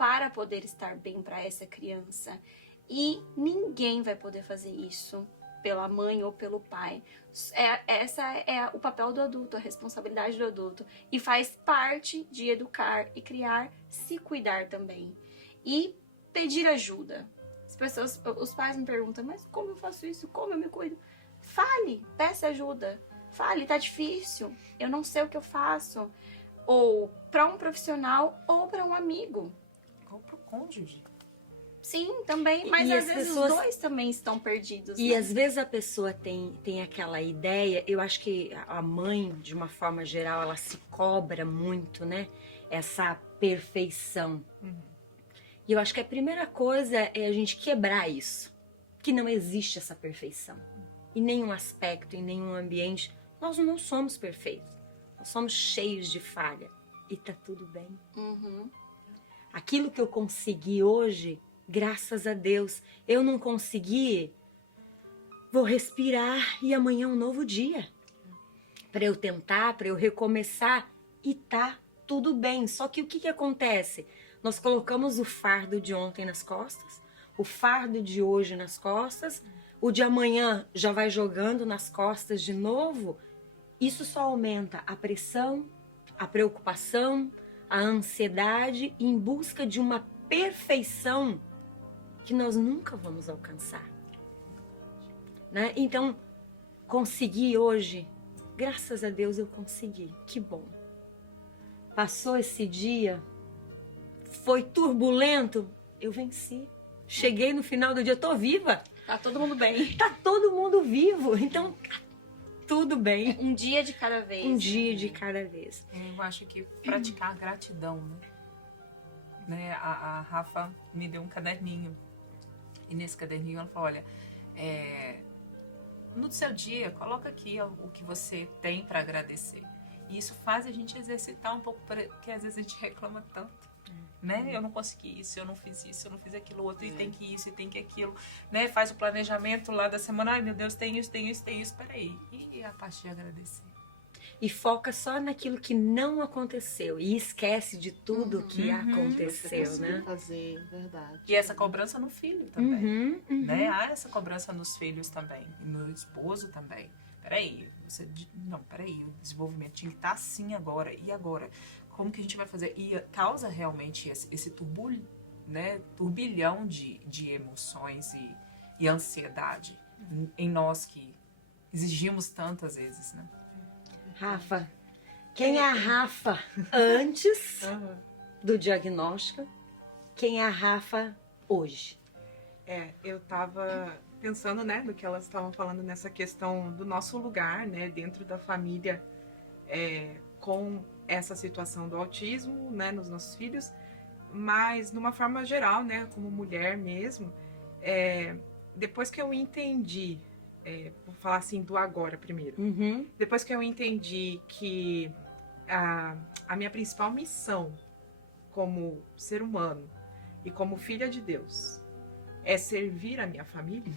para poder estar bem para essa criança. E ninguém vai poder fazer isso pela mãe ou pelo pai. Essa é o papel do adulto, a responsabilidade do adulto. E faz parte de educar e criar, se cuidar também. E pedir ajuda. Os pais me perguntam, mas como eu faço isso? Como eu me cuido? Fale, peça ajuda. Fale, tá difícil, eu não sei o que eu faço. Ou para um profissional ou para um amigo. Ou pro cônjuge. Sim, também, mas E às as vezes pessoas- os dois também estão perdidos. E né? às vezes a pessoa tem aquela ideia, eu acho que a mãe, de uma forma geral, ela se cobra muito, né? Essa perfeição. E eu acho que a primeira coisa é a gente quebrar isso. Que não existe essa perfeição. Em nenhum aspecto, em nenhum ambiente. Nós não somos perfeitos. Nós somos cheios de falha. E tá tudo bem. Uhum. Aquilo que eu consegui hoje, graças a Deus, eu não consegui, vou respirar e amanhã é um novo dia. Para eu tentar, para eu recomeçar e tá tudo bem. Só que o que acontece? Nós colocamos o fardo de ontem nas costas, o fardo de hoje nas costas, o de amanhã já vai jogando nas costas de novo. Isso só aumenta a pressão, a preocupação, a ansiedade em busca de uma perfeição que nós nunca vamos alcançar. Né? Então, consegui hoje, graças a Deus eu consegui, que bom. Passou esse dia, foi turbulento, eu venci. Cheguei no final do dia, tô viva. Tá todo mundo bem. Tá todo mundo vivo, então tudo bem. Um dia de cada vez. Um dia de cada vez. Eu acho que praticar gratidão, né? A Rafa me deu um caderninho. E nesse caderninho ela falou, olha, no seu dia, coloca aqui o que você tem para agradecer. E isso faz a gente exercitar um pouco, porque às vezes a gente reclama tanto. Né? Eu não consegui isso, eu não fiz isso, eu não fiz aquilo outro, e tem que isso, e tem que aquilo, né? Faz o planejamento lá da semana, ai meu Deus, tem isso, peraí. E a parte de agradecer. E foca só naquilo que não aconteceu e esquece de tudo que aconteceu, Você né? conseguiu fazer, verdade. E essa cobrança no filho também, Uhum. né? Há essa cobrança nos filhos também, e no esposo também. Peraí, o desenvolvimento tinha que estar assim agora, e agora? Como que a gente vai fazer? E causa realmente esse turbilhão de emoções e ansiedade em nós que exigimos tantas vezes, né? Rafa, quem é a Rafa antes do diagnóstico? Quem é a Rafa hoje? Eu tava pensando, né, no que elas estavam falando nessa questão do nosso lugar, né, dentro da família, com essa situação do autismo, né, nos nossos filhos, mas de uma forma geral, né, como mulher mesmo, depois que eu entendi, vou falar assim do agora primeiro, depois que eu entendi que a minha principal missão como ser humano e como filha de Deus é servir a minha família,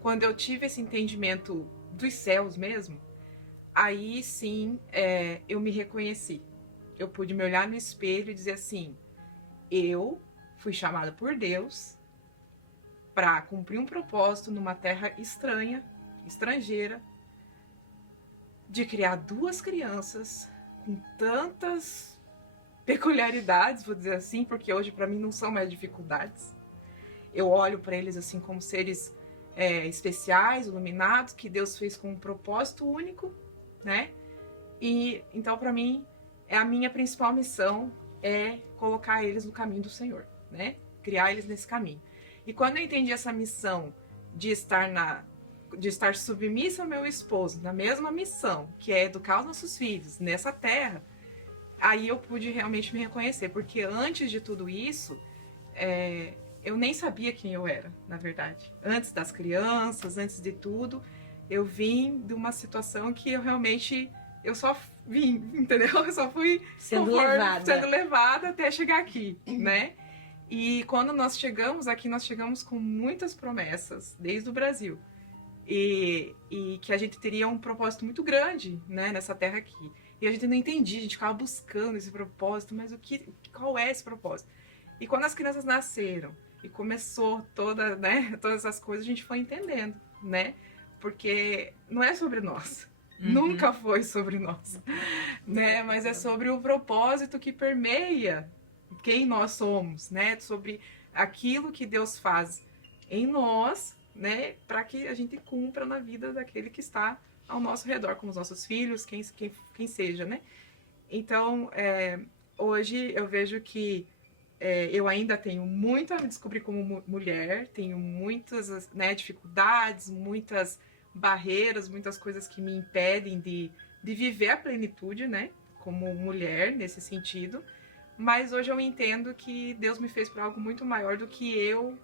quando eu tive esse entendimento dos céus mesmo, aí sim eu me reconheci. Eu pude me olhar no espelho e dizer assim, eu fui chamada por Deus para cumprir um propósito numa terra estranha, estrangeira, de criar duas crianças com tantas peculiaridades, vou dizer assim, porque hoje para mim não são mais dificuldades. Eu olho para eles assim como seres especiais, iluminados, que Deus fez com um propósito único, né? E então para mim a minha principal missão é colocar eles no caminho do Senhor, né? Criar eles nesse caminho. E quando eu entendi essa missão de estar submissa ao meu esposo, na mesma missão, que é educar os nossos filhos nessa terra, aí eu pude realmente me reconhecer, porque antes de tudo isso, eu nem sabia quem eu era, na verdade. Antes das crianças, antes de tudo, eu vim de uma situação que eu só vim, entendeu? Eu só fui sendo levada até chegar aqui, né? E quando nós chegamos aqui, nós chegamos com muitas promessas, desde o Brasil. E que a gente teria um propósito muito grande, né, nessa terra aqui. E a gente não entendia, a gente ficava buscando esse propósito, mas qual é esse propósito? E quando as crianças nasceram e começou todas essas coisas, a gente foi entendendo, né? Porque não é sobre nós. Nunca foi sobre nós, né? Mas é sobre o propósito que permeia quem nós somos, né? Sobre aquilo que Deus faz em nós, né? Para que a gente cumpra na vida daquele que está ao nosso redor, como os nossos filhos, quem seja, né? Então, hoje eu vejo que eu ainda tenho muito a me descobrir como mulher, tenho muitas, né, dificuldades, muitas barreiras, muitas coisas que me impedem de viver a plenitude, né, como mulher, nesse sentido. Mas hoje eu entendo que Deus me fez para algo muito maior do que eu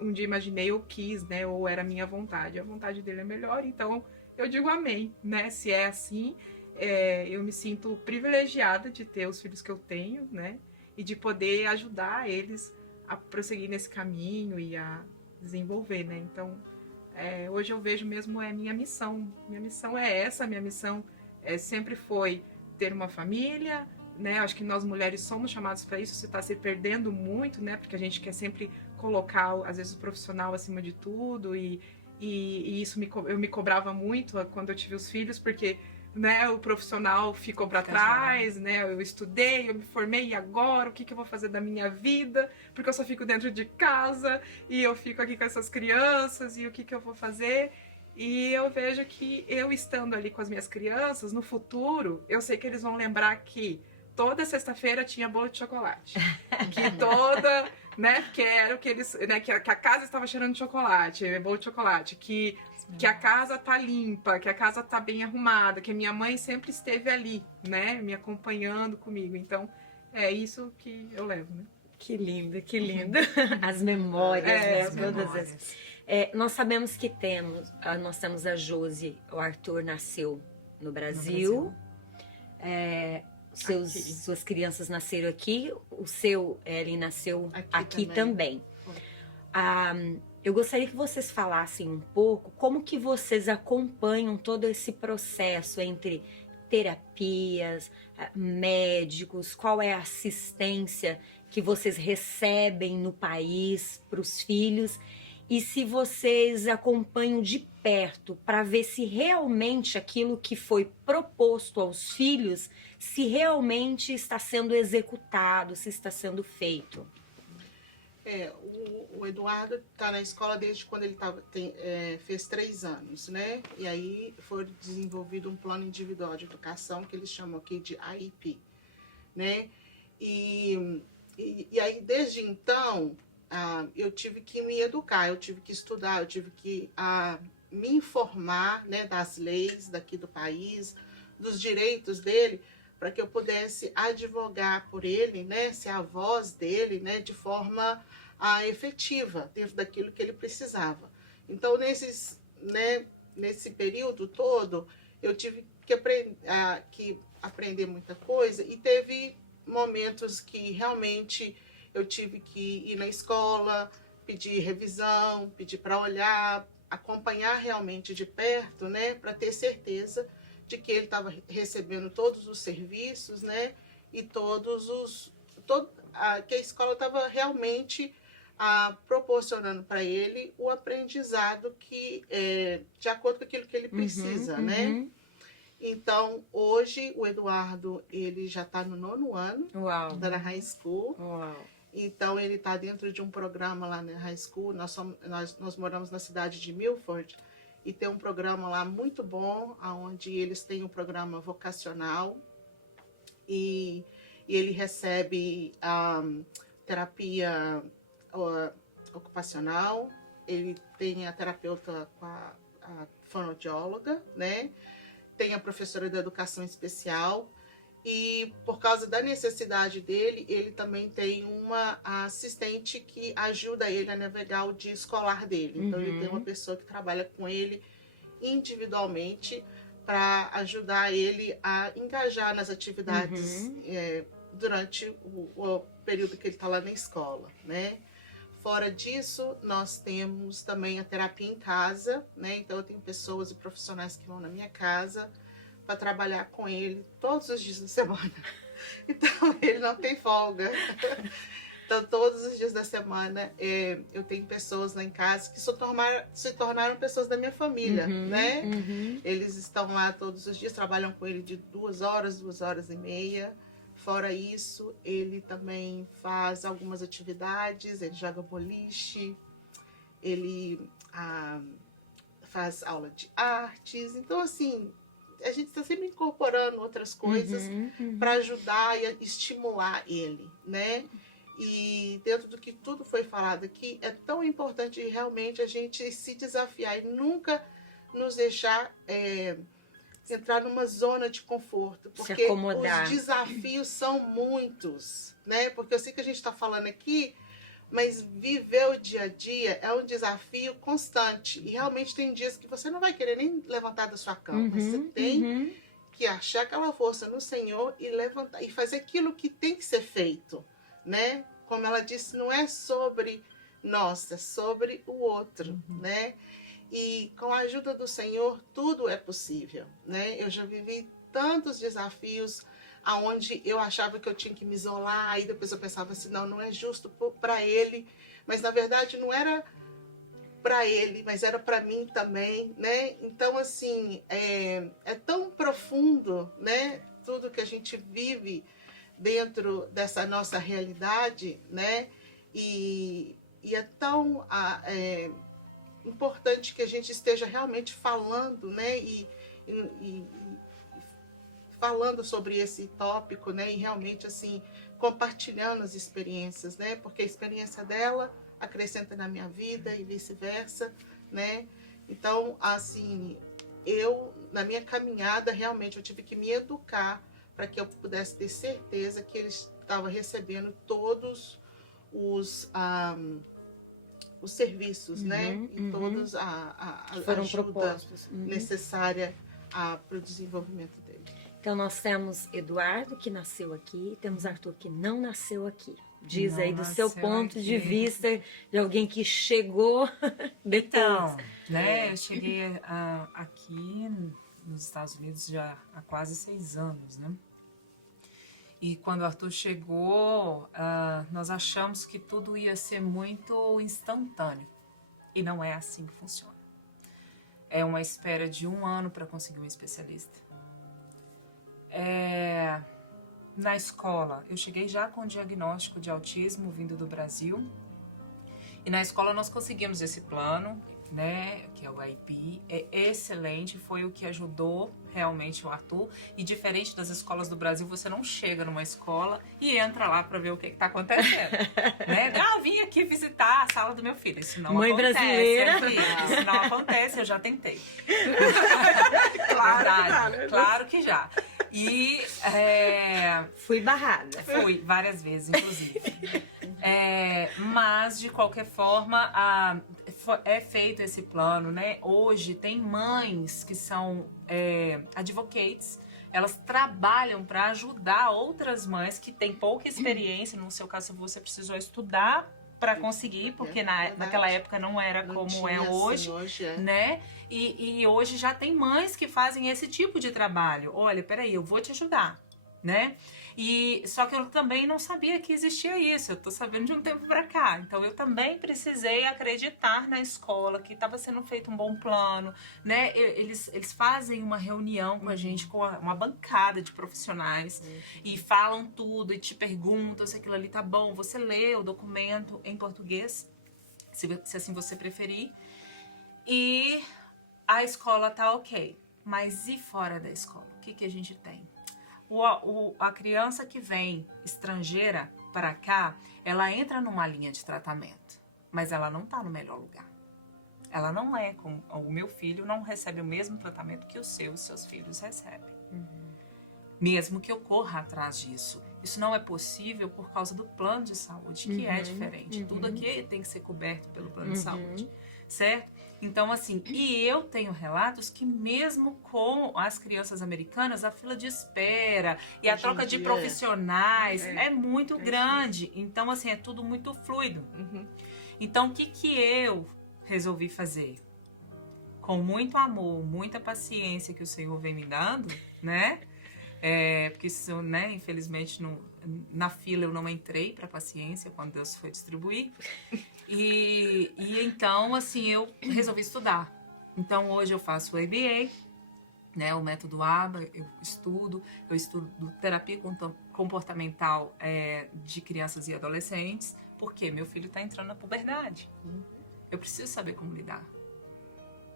um dia imaginei ou quis, né, ou era a minha vontade. A vontade dele é melhor, então eu digo amém, né? Se é assim, eu me sinto privilegiada de ter os filhos que eu tenho, né? E de poder ajudar eles a prosseguir nesse caminho e a desenvolver, né? Então, hoje eu vejo mesmo minha missão. Minha missão é essa, minha missão sempre foi ter uma família, né? Acho que nós mulheres somos chamadas para isso, você está se perdendo muito, né? Porque a gente quer sempre colocar, às vezes, o profissional acima de tudo e isso eu me cobrava muito quando eu tive os filhos, porque, né, o profissional ficou para trás, né? Eu estudei, eu me formei e agora o que eu vou fazer da minha vida? Porque eu só fico dentro de casa e eu fico aqui com essas crianças e o que eu vou fazer? E eu vejo que eu estando ali com as minhas crianças, no futuro, eu sei que eles vão lembrar que toda sexta-feira tinha bolo de chocolate. Que toda, né, que era o que eles, né, que a casa estava cheirando de chocolate, bolo de chocolate, que a casa tá limpa, que a casa tá bem arrumada, que a minha mãe sempre esteve ali, né, me acompanhando comigo. Então, é isso que eu levo, né? Que lindo, que lindo. As memórias, né? As memórias. Nós sabemos que nós temos a Josi, o Arthur nasceu no Brasil. Suas crianças nasceram aqui, o seu, Ellen, nasceu aqui também. Eu gostaria que vocês falassem um pouco como que vocês acompanham todo esse processo entre terapias, médicos, qual é a assistência que vocês recebem no país para os filhos e se vocês acompanham de perto para ver se realmente aquilo que foi proposto aos filhos, se realmente está sendo executado, se está sendo feito. O Eduardo está na escola desde quando ele fez 3 anos, né? E aí foi desenvolvido um plano individual de educação que eles chamam aqui de AIP, né? E aí desde então eu tive que me educar, eu tive que estudar, eu tive que me informar, né, das leis daqui do país, dos direitos dele, para que eu pudesse advogar por ele, né, ser a voz dele, né, de forma efetiva, dentro daquilo que ele precisava. Então, nesse período todo, eu tive que aprender muita coisa e teve momentos que realmente eu tive que ir na escola, pedir revisão, pedir para olhar, acompanhar realmente de perto, né, para ter certeza de que ele estava recebendo todos os serviços, né, e que a escola estava realmente proporcionando para ele o aprendizado que de acordo com aquilo que ele precisa, né? Então, hoje o Eduardo, ele já está no 9º ano da High School. Uau. Então, ele está dentro de um programa lá na High School. Nós moramos na cidade de Milford e tem um programa lá muito bom, onde eles têm um programa vocacional e ele recebe terapia ocupacional, ele tem a terapeuta com a fonoaudióloga, né? Tem a professora de educação especial e por causa da necessidade dele, ele também tem uma assistente que ajuda ele a navegar o dia escolar dele. Então, ele tem uma pessoa que trabalha com ele individualmente para ajudar ele a engajar nas atividades durante o período que ele está lá na escola, né? Fora disso, nós temos também a terapia em casa, né? Então, eu tenho pessoas e profissionais que vão na minha casa para trabalhar com ele todos os dias da semana. Então, ele não tem folga. Então, todos os dias da semana, eu tenho pessoas lá em casa que se tornaram pessoas da minha família, né? Eles estão lá todos os dias, trabalham com ele de 2 horas, 2 horas e meia. Fora isso, ele também faz algumas atividades, ele joga boliche, ele faz aula de artes. Então, assim, a gente está sempre incorporando outras coisas para ajudar e estimular ele, né? E dentro do que tudo foi falado aqui, é tão importante realmente a gente se desafiar e nunca nos deixar entrar numa zona de conforto. Porque os desafios são muitos, né? Porque eu sei que a gente está falando aqui, mas viver o dia a dia é um desafio constante. E realmente tem dias que você não vai querer nem levantar da sua cama, mas você tem que achar aquela força no Senhor e levantar e fazer aquilo que tem que ser feito, né? Como ela disse, não é sobre nós, é sobre o outro, né? E com a ajuda do Senhor, tudo é possível, né? Eu já vivi tantos desafios aonde eu achava que eu tinha que me isolar, aí depois eu pensava assim, não é justo para ele, mas na verdade não era para ele, mas era para mim também, né? Então, assim, é tão profundo, né? Tudo que a gente vive dentro dessa nossa realidade, né? E é tão importante que a gente esteja realmente falando, né? E falando sobre esse tópico, né? E realmente, assim, compartilhando as experiências, né? Porque a experiência dela acrescenta na minha vida e vice-versa, né? Então, assim, na minha caminhada, realmente, eu tive que me educar para que eu pudesse ter certeza que ele estava recebendo todos os serviços, né? E todos a ajuda necessária para o desenvolvimento dele. Então, nós temos Eduardo, que nasceu aqui, temos Arthur, que não nasceu aqui. Diz não aí do seu ponto de vista, de alguém que chegou depois. Então, né, eu cheguei aqui nos Estados Unidos já há quase 6 anos, né? E quando o Arthur chegou, nós achamos que tudo ia ser muito instantâneo. E não é assim que funciona. É uma espera de 1 ano para conseguir um especialista. Na escola, eu cheguei já com o diagnóstico de autismo vindo do Brasil. E na escola nós conseguimos esse plano, né, que é o IEP, é excelente, foi o que ajudou realmente o Arthur. E diferente das escolas do Brasil, você não chega numa escola e entra lá para ver o que está acontecendo, né? Vim aqui visitar a sala do meu filho. Isso não Mãe acontece, brasileira. Isso não acontece, eu já tentei. Claro Verdade, que já, né? claro que já. E Fui barrada. fui várias vezes, inclusive. Mas, de qualquer forma, é feito esse plano, né? Hoje tem mães que são advocates, elas trabalham para ajudar outras mães que têm pouca experiência. No seu caso, você precisou estudar para conseguir, porque naquela época não era como é hoje, né? E hoje já tem mães que fazem esse tipo de trabalho. Olha, peraí, eu vou te ajudar, né? Só que eu também não sabia que existia isso, eu tô sabendo de um tempo pra cá. Então eu também precisei acreditar na escola que estava sendo feito um bom plano, né? Eles fazem uma reunião com a gente, com uma bancada de profissionais, e falam tudo e te perguntam se aquilo ali tá bom. Você lê o documento em português, se assim você preferir, e a escola tá ok. Mas e fora da escola? O que a gente tem? A criança que vem estrangeira para cá, ela entra numa linha de tratamento, mas ela não está no melhor lugar. Ela não é como o meu filho não recebe o mesmo tratamento que os seus filhos recebem. Mesmo que eu corra atrás disso. Isso não é possível por causa do plano de saúde, que é diferente. Tudo aqui tem que ser coberto pelo plano de saúde, certo? Então, assim, e eu tenho relatos que mesmo com as crianças americanas, a fila de espera e a troca de profissionais é muito grande. Então, assim, é tudo muito fluido. Então, o que eu resolvi fazer? com muito amor, muita paciência que o Senhor vem me dando, né? Porque isso, né, infelizmente, na fila eu não entrei para paciência quando Deus foi distribuir. E então, assim, eu resolvi estudar. Então, hoje eu faço o ABA, né, o método ABA, eu estudo terapia comportamental de crianças e adolescentes, porque meu filho está entrando na puberdade. Eu preciso saber como lidar,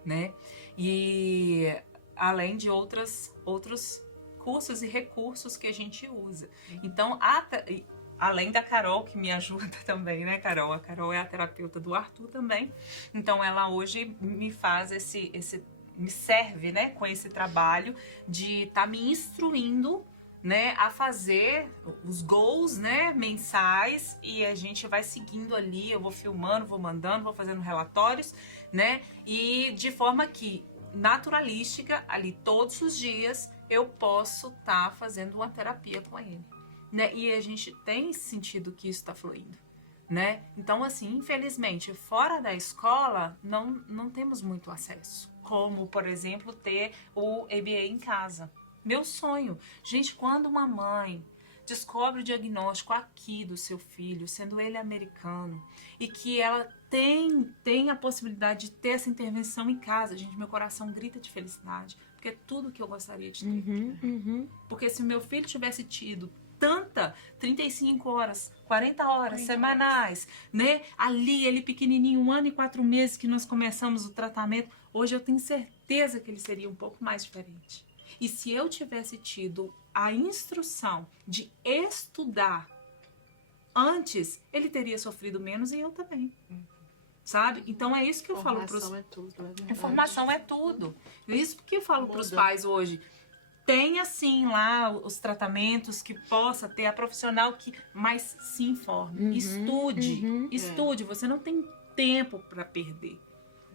né? E além de outros cursos e recursos que a gente usa. Então, além da Carol, que me ajuda também, né, Carol? A Carol é a terapeuta do Arthur também. Então, ela hoje me faz me serve, né, com esse trabalho de estar me instruindo, né, a fazer os goals, né, mensais, e a gente vai seguindo ali, eu vou filmando, vou mandando, vou fazendo relatórios, né, e de forma que naturalística, ali todos os dias, eu posso estar fazendo uma terapia com ele, né, e a gente tem sentido que isso está fluindo, né, então assim, infelizmente, fora da escola, não temos muito acesso, como, por exemplo, ter o ABA em casa. Meu sonho. Gente, quando uma mãe descobre o diagnóstico aqui do seu filho, sendo ele americano, e que ela tem a possibilidade de ter essa intervenção em casa, gente, meu coração grita de felicidade, porque é tudo que eu gostaria de ter. Porque se meu filho tivesse tido 35 horas, 40 horas semanais, né? Ali, ele pequenininho, 1 ano e 4 meses que nós começamos o tratamento, hoje eu tenho certeza que ele seria um pouco mais diferente. E se eu tivesse tido a instrução de estudar antes, ele teria sofrido menos e eu também. Sabe? Então é isso que eu falo para os... Informação é tudo, é verdade. Informação é tudo. Isso que eu falo para os pais hoje. Tenha sim lá os tratamentos que possa ter a profissional mas se informe. Estude. Você não tem tempo para perder.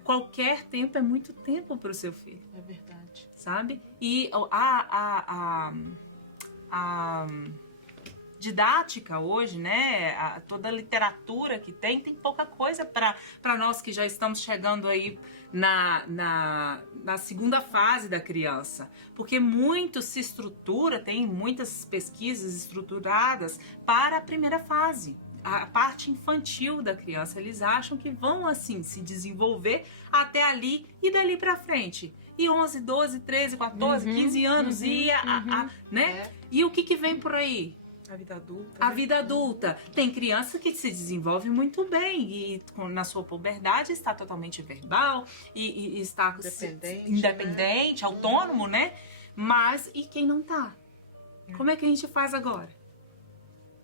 Qualquer tempo é muito tempo para o seu filho. É verdade. Sabe? E a didática hoje, né? Toda a literatura que tem pouca coisa para nós que já estamos chegando aí na segunda fase da criança. Porque muito se estrutura, tem muitas pesquisas estruturadas para a primeira fase. A parte infantil da criança, eles acham que vão assim se desenvolver até ali e dali pra frente. E 11, 12, 13, 14, 15 anos, né? E o que vem por aí? A vida adulta. A vida adulta. Tem criança que se desenvolve muito bem e na sua puberdade está totalmente verbal e está independente, autônomo, né? Mas e quem não tá? Como é que a gente faz agora?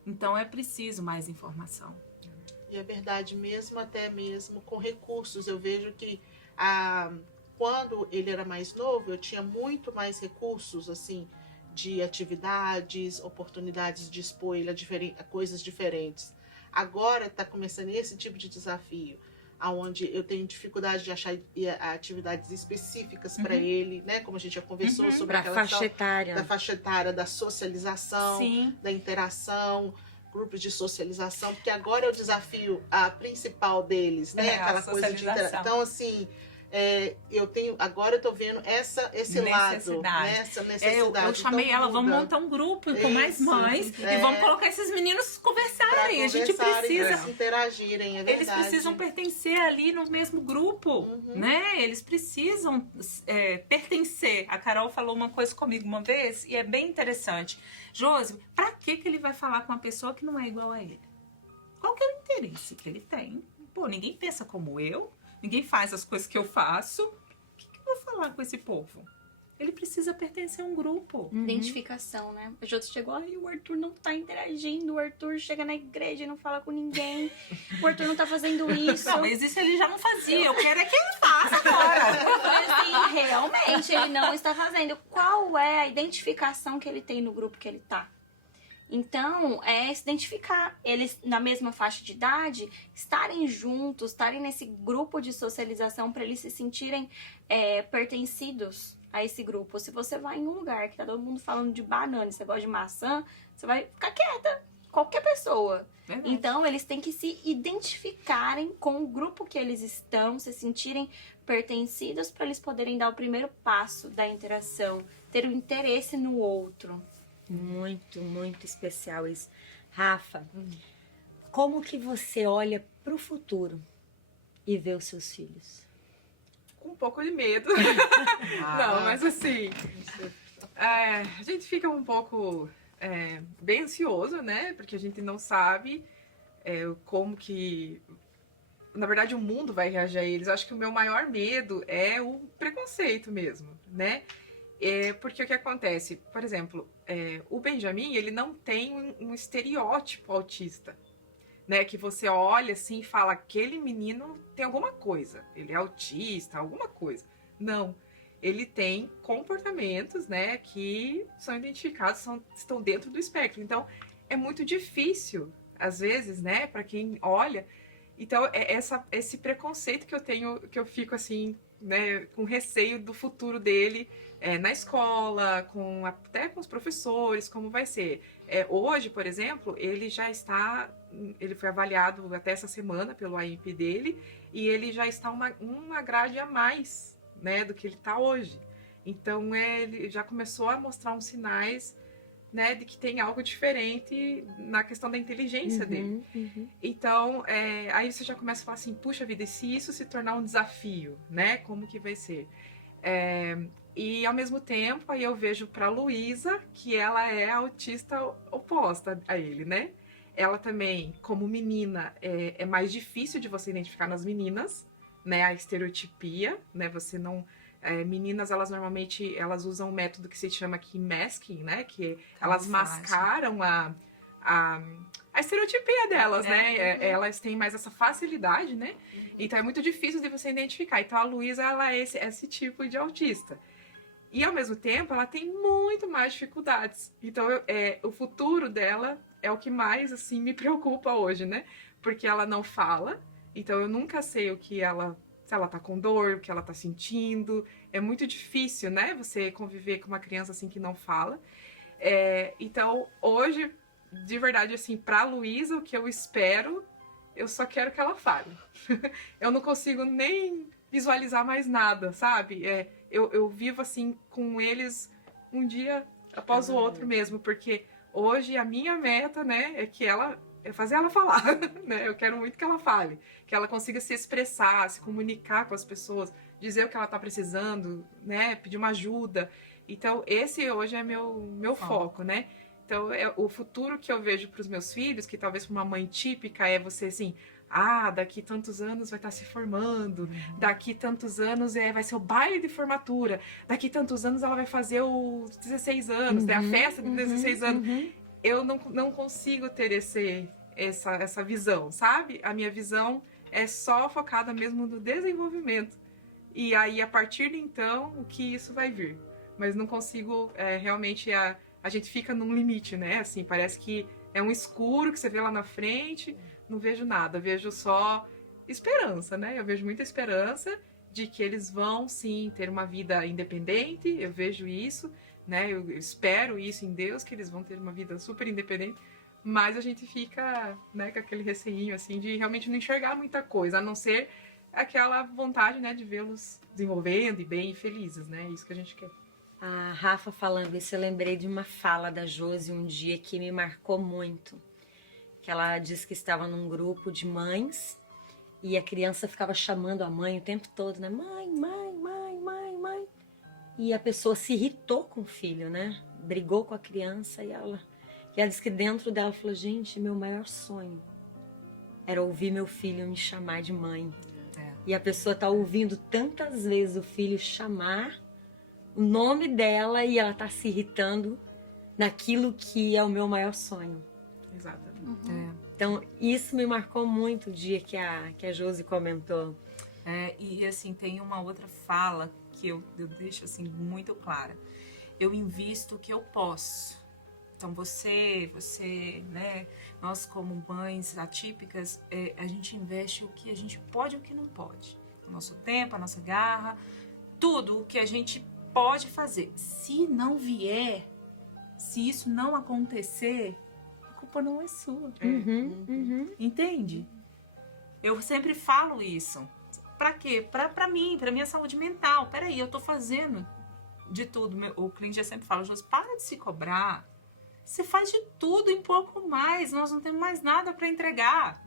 Então é preciso mais informação. E é verdade mesmo, até mesmo com recursos. Eu vejo que quando ele era mais novo, eu tinha muito mais recursos, assim, de atividades, oportunidades de expor ele a coisas diferentes. Agora está começando esse tipo de desafio, onde eu tenho dificuldade de achar atividades específicas para ele, né? Como a gente já conversou sobre aquela faixa etária. Da faixa etária, da socialização, Sim. da interação, grupos de socialização, porque agora é o desafio principal deles, né? Aquela coisa de interação. Então, assim, agora eu tô vendo esse lado, né? Essa necessidade. Eu chamei então, ela, vamos montar um grupo com mais mães e vamos colocar esses meninos conversarem. A gente precisa interagirem, é verdade. Eles precisam pertencer ali no mesmo grupo, né? Eles precisam pertencer. A Carol falou uma coisa comigo uma vez e é bem interessante. Josi, pra que ele vai falar com uma pessoa que não é igual a ele? Qual que é o interesse que ele tem? Pô, ninguém pensa como eu. Ninguém faz as coisas que eu faço. O que eu vou falar com esse povo? Ele precisa pertencer a um grupo. Identificação, né? O Jota chegou, o Arthur não tá interagindo, o Arthur chega na igreja e não fala com ninguém, o Arthur não tá fazendo isso. Não, mas isso ele já não fazia, eu quero é que ele faça agora. Eu falei assim, realmente, ele não está fazendo. Qual é a identificação que ele tem no grupo que ele tá? Então, é se identificar. Eles, na mesma faixa de idade, estarem juntos, estarem nesse grupo de socialização para eles se sentirem pertencidos a esse grupo. Se você vai em um lugar que tá todo mundo falando de banana e você gosta de maçã, você vai ficar quieta. qualquer pessoa. Verdade. Então, eles têm que se identificarem com o grupo que eles estão, se sentirem pertencidos para eles poderem dar o primeiro passo da interação, ter o interesse no outro. Muito, muito especial isso. Rafa, como que você olha pro futuro e vê os seus filhos? Com um pouco de medo. Não, mas assim, a gente fica um pouco bem ansioso, né? Porque a gente não sabe como que, na verdade, o mundo vai reagir a eles. Eu acho que o meu maior medo é o preconceito mesmo, né? Porque o que acontece? Por exemplo, o Benjamin, ele não tem um estereótipo autista, né? Que você olha assim e fala, aquele menino tem alguma coisa, ele é autista, alguma coisa. Não, ele tem comportamentos, né, que são identificados, estão dentro do espectro. Então, é muito difícil, às vezes, né, para quem olha. Então, esse preconceito que eu tenho, que eu fico assim, né, com receio do futuro dele na escola, até com os professores, como vai ser. Hoje, por exemplo, ele foi avaliado até essa semana pelo AIMP dele, e ele já está uma grade a mais, né, do que ele está hoje. Então, ele já começou a mostrar uns sinais, né, de que tem algo diferente na questão da inteligência dele. Então, aí você já começa a falar assim, puxa vida, e se isso se tornar um desafio, né, como que vai ser? E ao mesmo tempo, aí eu vejo para Luísa que ela é a autista oposta a ele, né? Ela também, como menina, é mais difícil de você identificar nas meninas, né? A estereotipia, né? Você não... meninas, elas normalmente usam um método que se chama aqui masking, né? Que elas mascaram a estereotipia delas, né? Elas têm mais essa facilidade, né? Então é muito difícil de você identificar. Então a Luísa, ela é esse tipo de autista. E ao mesmo tempo, ela tem muito mais dificuldades. Então o futuro dela é o que mais, assim, me preocupa hoje, né? Porque ela não fala, então eu nunca sei se ela tá com dor, o que ela tá sentindo. É muito difícil, né? Você conviver com uma criança assim que não fala. Então, hoje, de verdade, assim, pra Luísa, o que eu espero, eu só quero que ela fale. Eu não consigo nem visualizar mais nada, sabe? Eu vivo, assim, com eles um dia após o outro mesmo, porque hoje a minha meta, né, é fazer ela falar, né? Eu quero muito que ela fale, que ela consiga se expressar, se comunicar com as pessoas, dizer o que ela tá precisando, né? Pedir uma ajuda. Então, esse hoje é meu foco, né? Então, o futuro que eu vejo para os meus filhos, que talvez para uma mãe típica é você assim, daqui tantos anos vai estar se formando, daqui tantos anos vai ser o baile de formatura, daqui tantos anos ela vai fazer os 16 anos, né? A festa de 16 anos. Eu não consigo ter essa visão, sabe? A minha visão é só focada mesmo no desenvolvimento. E aí, a partir de então, o que isso vai vir. Mas não consigo, realmente, a gente fica num limite, né? Assim, parece que é um escuro que você vê lá na frente, não vejo nada, vejo só esperança, né? Eu vejo muita esperança de que eles vão, sim, ter uma vida independente, eu vejo isso, né? Eu espero isso em Deus, que eles vão ter uma vida super independente, mas a gente fica, né, com aquele receinho, assim, de realmente não enxergar muita coisa, a não ser aquela vontade, né, de vê-los desenvolvendo e bem e felizes, né? Isso que a gente quer. A Rafa falando isso, eu lembrei de uma fala da Josi um dia que me marcou muito. Que ela disse que estava num grupo de mães e a criança ficava chamando a mãe o tempo todo, né? Mãe, mãe, mãe, mãe, mãe. E a pessoa se irritou com o filho, né? Brigou com a criança e ela disse que dentro dela falou, gente, meu maior sonho era ouvir meu filho me chamar de mãe. E a pessoa tá ouvindo tantas vezes o filho chamar o nome dela e ela tá se irritando naquilo que é o meu maior sonho. Exatamente. Então, isso me marcou muito o dia que a Josi comentou. E assim, tem uma outra fala que eu deixo assim muito clara. Eu invisto o que eu posso. Então, você, né, nós como mães atípicas, a gente investe o que a gente pode e o que não pode. O nosso tempo, a nossa garra, tudo o que a gente pode fazer. Se não vier, se isso não acontecer, a culpa culpa não é sua. Entende? Eu sempre falo isso. Pra quê? Pra mim, pra minha saúde mental. Peraí, eu tô fazendo de tudo. O cliente já sempre fala, Josi, para de se cobrar. Você faz de tudo em pouco mais. Nós não temos mais nada pra entregar.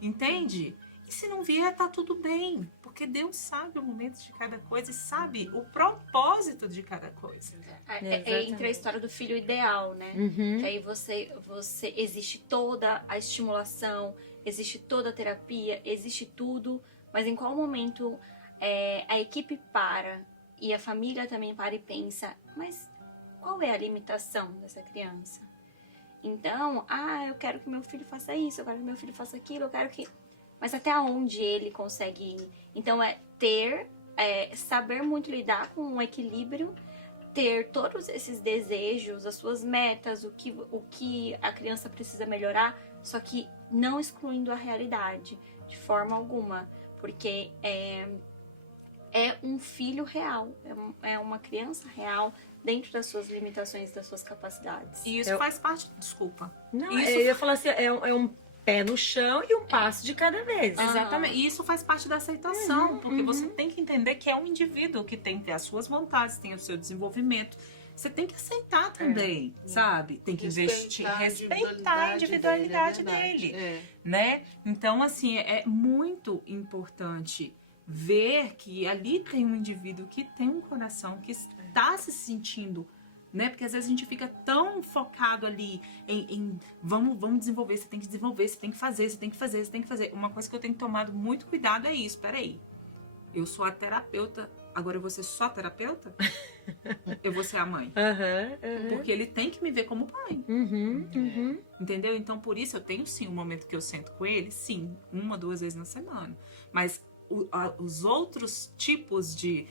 Entende? E se não vier, tá tudo bem. Porque Deus sabe o momento de cada coisa e sabe o propósito de cada coisa. Entra a história do filho ideal, né? Que aí você existe toda a estimulação, existe toda a terapia, existe tudo, mas em qual momento a equipe para e a família também para e pensa, mas qual é a limitação dessa criança? Então, eu quero que meu filho faça isso, eu quero que meu filho faça aquilo, eu quero que... Mas até onde ele consegue ir? Então, saber muito lidar com um equilíbrio, ter todos esses desejos, as suas metas, o que a criança precisa melhorar, só que não excluindo a realidade, de forma alguma. Porque é um filho real, é uma criança real dentro das suas limitações, das suas capacidades. E isso faz parte... Desculpa. Não, Isso eu ia falar assim, é um pé no chão e um passo de cada vez. Exatamente. E isso faz parte da aceitação, porque você tem que entender que é um indivíduo que tem que ter as suas vontades, tem o seu desenvolvimento. Você tem que aceitar também, sabe? Tem que respeitar a individualidade dele, né? Então, assim, é muito importante ver que ali tem um indivíduo que tem um coração, que está se sentindo, né? Porque às vezes a gente fica tão focado ali em vamos desenvolver, você tem que desenvolver, você tem que fazer, você tem que fazer, você tem que fazer. Uma coisa que eu tenho tomado muito cuidado é isso. Peraí, eu sou a terapeuta, agora eu vou ser só terapeuta? Eu vou ser a mãe. Porque ele tem que me ver como pai. Entendeu? Então, por isso, eu tenho sim um momento que eu sento com ele, sim, 1, 2 vezes na semana. Mas os outros tipos de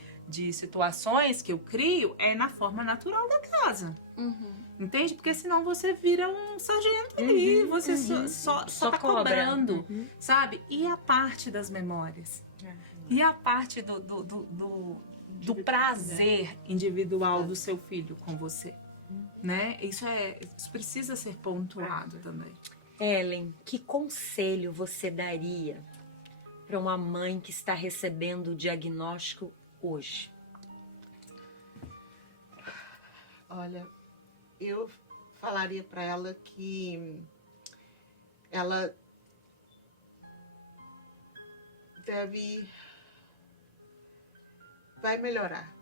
situações que eu crio é na forma natural da casa. Entende? Porque senão você vira um sargento ali, você só tá cobrando, sabe? E a parte das memórias? E a parte do prazer individual do seu filho com você? Né? Isso precisa ser pontuado também. Ellen, que conselho você daria para uma mãe que está recebendo o diagnóstico hoje? Olha, eu falaria para ela que ela vai melhorar.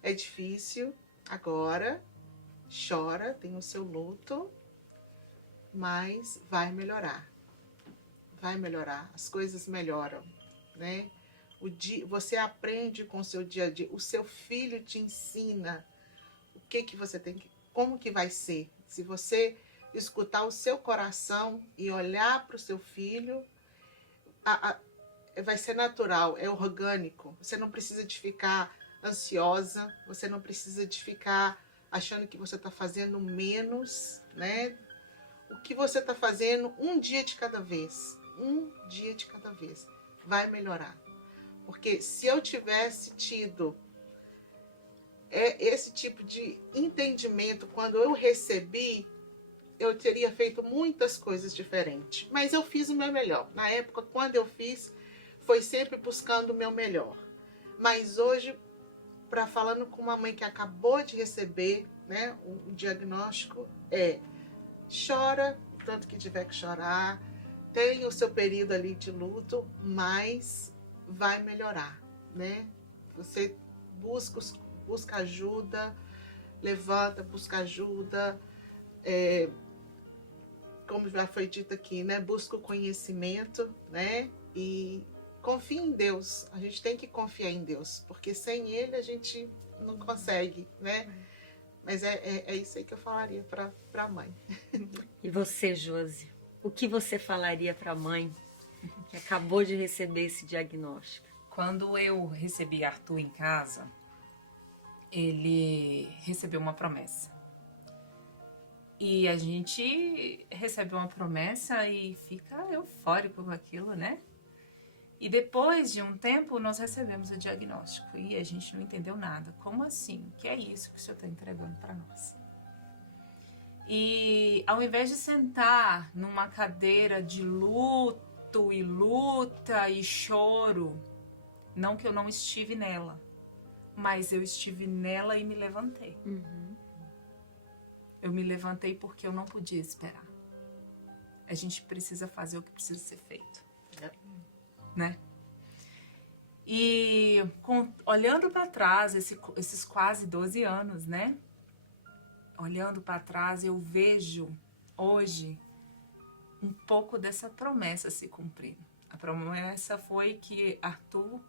É difícil agora, chora, tem o seu luto, mas vai melhorar. Vai melhorar, as coisas melhoram, né? Você aprende com o seu dia a dia, o seu filho te ensina o que você tem que, como que vai ser. Se você escutar o seu coração e olhar para o seu filho, vai ser natural, é orgânico. Você não precisa de ficar ansiosa, você não precisa de ficar achando que você está fazendo menos, né? O que você está fazendo, um dia de cada vez, vai melhorar. Porque se eu tivesse tido esse tipo de entendimento quando eu recebi, eu teria feito muitas coisas diferentes. Mas eu fiz o meu melhor. Na época, quando eu fiz, foi sempre buscando o meu melhor. Mas hoje, falando com uma mãe que acabou de receber, né, o diagnóstico, chora o tanto que tiver que chorar, tem o seu período ali de luto, mas vai melhorar, né? Você busca ajuda, levanta, busca ajuda, como já foi dito aqui, né? Busca o conhecimento, né? E confia em Deus. A gente tem que confiar em Deus, porque sem Ele a gente não consegue, né? Mas é isso aí que eu falaria para a mãe. E você, Josi? O que você falaria para a mãe que acabou de receber esse diagnóstico? Quando eu recebi Arthur em casa, ele recebeu uma promessa. E a gente recebe uma promessa e fica eufórico com aquilo, né? E depois de um tempo, nós recebemos o diagnóstico e a gente não entendeu nada. Como assim? Que é isso que o senhor está entregando para nós? E ao invés de sentar numa cadeira de luto e luta e choro, não que eu não estive nela, mas eu estive nela e me levantei. Eu me levantei porque eu não podia esperar. A gente precisa fazer o que precisa ser feito, né? E olhando para trás, esses quase 12 anos, né? Olhando para trás, eu vejo hoje um pouco dessa promessa se cumprindo. A promessa foi que Arthur,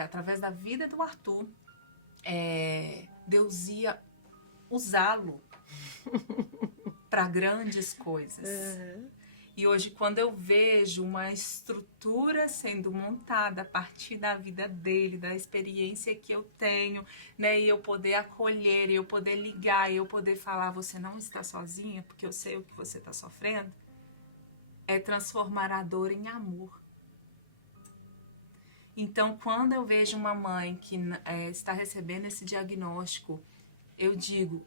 através da vida do Arthur, Deus ia usá-lo para grandes coisas. E hoje, quando eu vejo uma estrutura sendo montada a partir da vida dele, da experiência que eu tenho, né, e eu poder acolher, e eu poder ligar, e eu poder falar, você não está sozinha, porque eu sei o que você está sofrendo, é transformar a dor em amor. Então, quando eu vejo uma mãe que está recebendo esse diagnóstico, eu digo,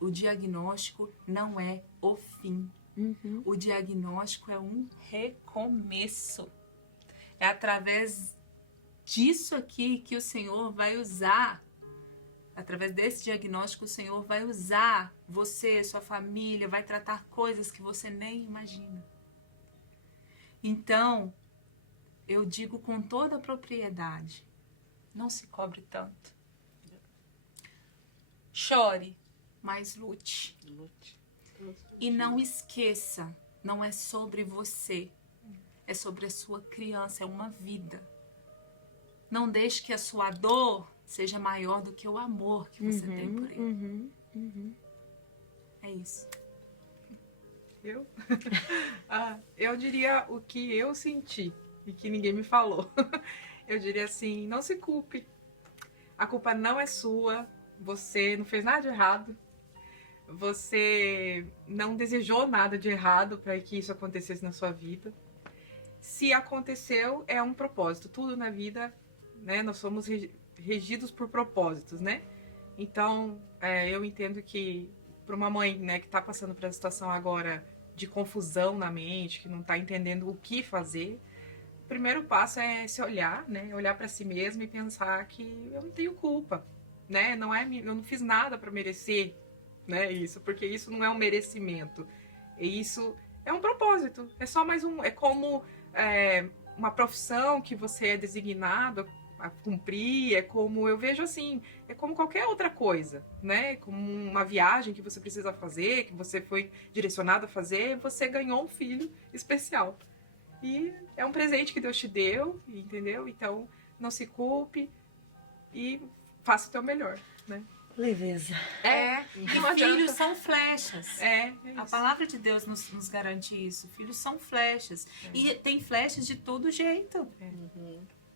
o diagnóstico não é o fim. O diagnóstico é um recomeço. É através disso aqui que o Senhor vai usar, através desse diagnóstico, o Senhor vai usar você, sua família, vai tratar coisas que você nem imagina. Então, eu digo com toda a propriedade, não se cobre tanto. Chore, mas lute. E não esqueça, não é sobre você, é sobre a sua criança, é uma vida. Não deixe que a sua dor seja maior do que o amor que você tem por ele. É isso. Eu diria o que eu senti e que ninguém me falou. Eu diria assim, não se culpe. A culpa não é sua, você não fez nada de errado. Você não desejou nada de errado para que isso acontecesse na sua vida. Se aconteceu, é um propósito. Tudo na vida, né? Nós somos regidos por propósitos, né? Então, eu entendo que para uma mãe, né, que está passando por essa situação agora de confusão na mente, que não está entendendo o que fazer, o primeiro passo é se olhar, né? Olhar para si mesma e pensar que eu não tenho culpa, né? Eu não fiz nada para merecer, né, isso, porque isso não é um merecimento, isso é um propósito, é só mais é como uma profissão que você é designado a cumprir, é como, eu vejo assim, é como qualquer outra coisa, né, como uma viagem que você precisa fazer, que você foi direcionado a fazer, você ganhou um filho especial, e é um presente que Deus te deu, entendeu? Então, não se culpe e faça o teu melhor, né? Leveza. E filhos são flechas. É A palavra de Deus nos garante isso. Filhos são flechas. E tem flechas de todo jeito.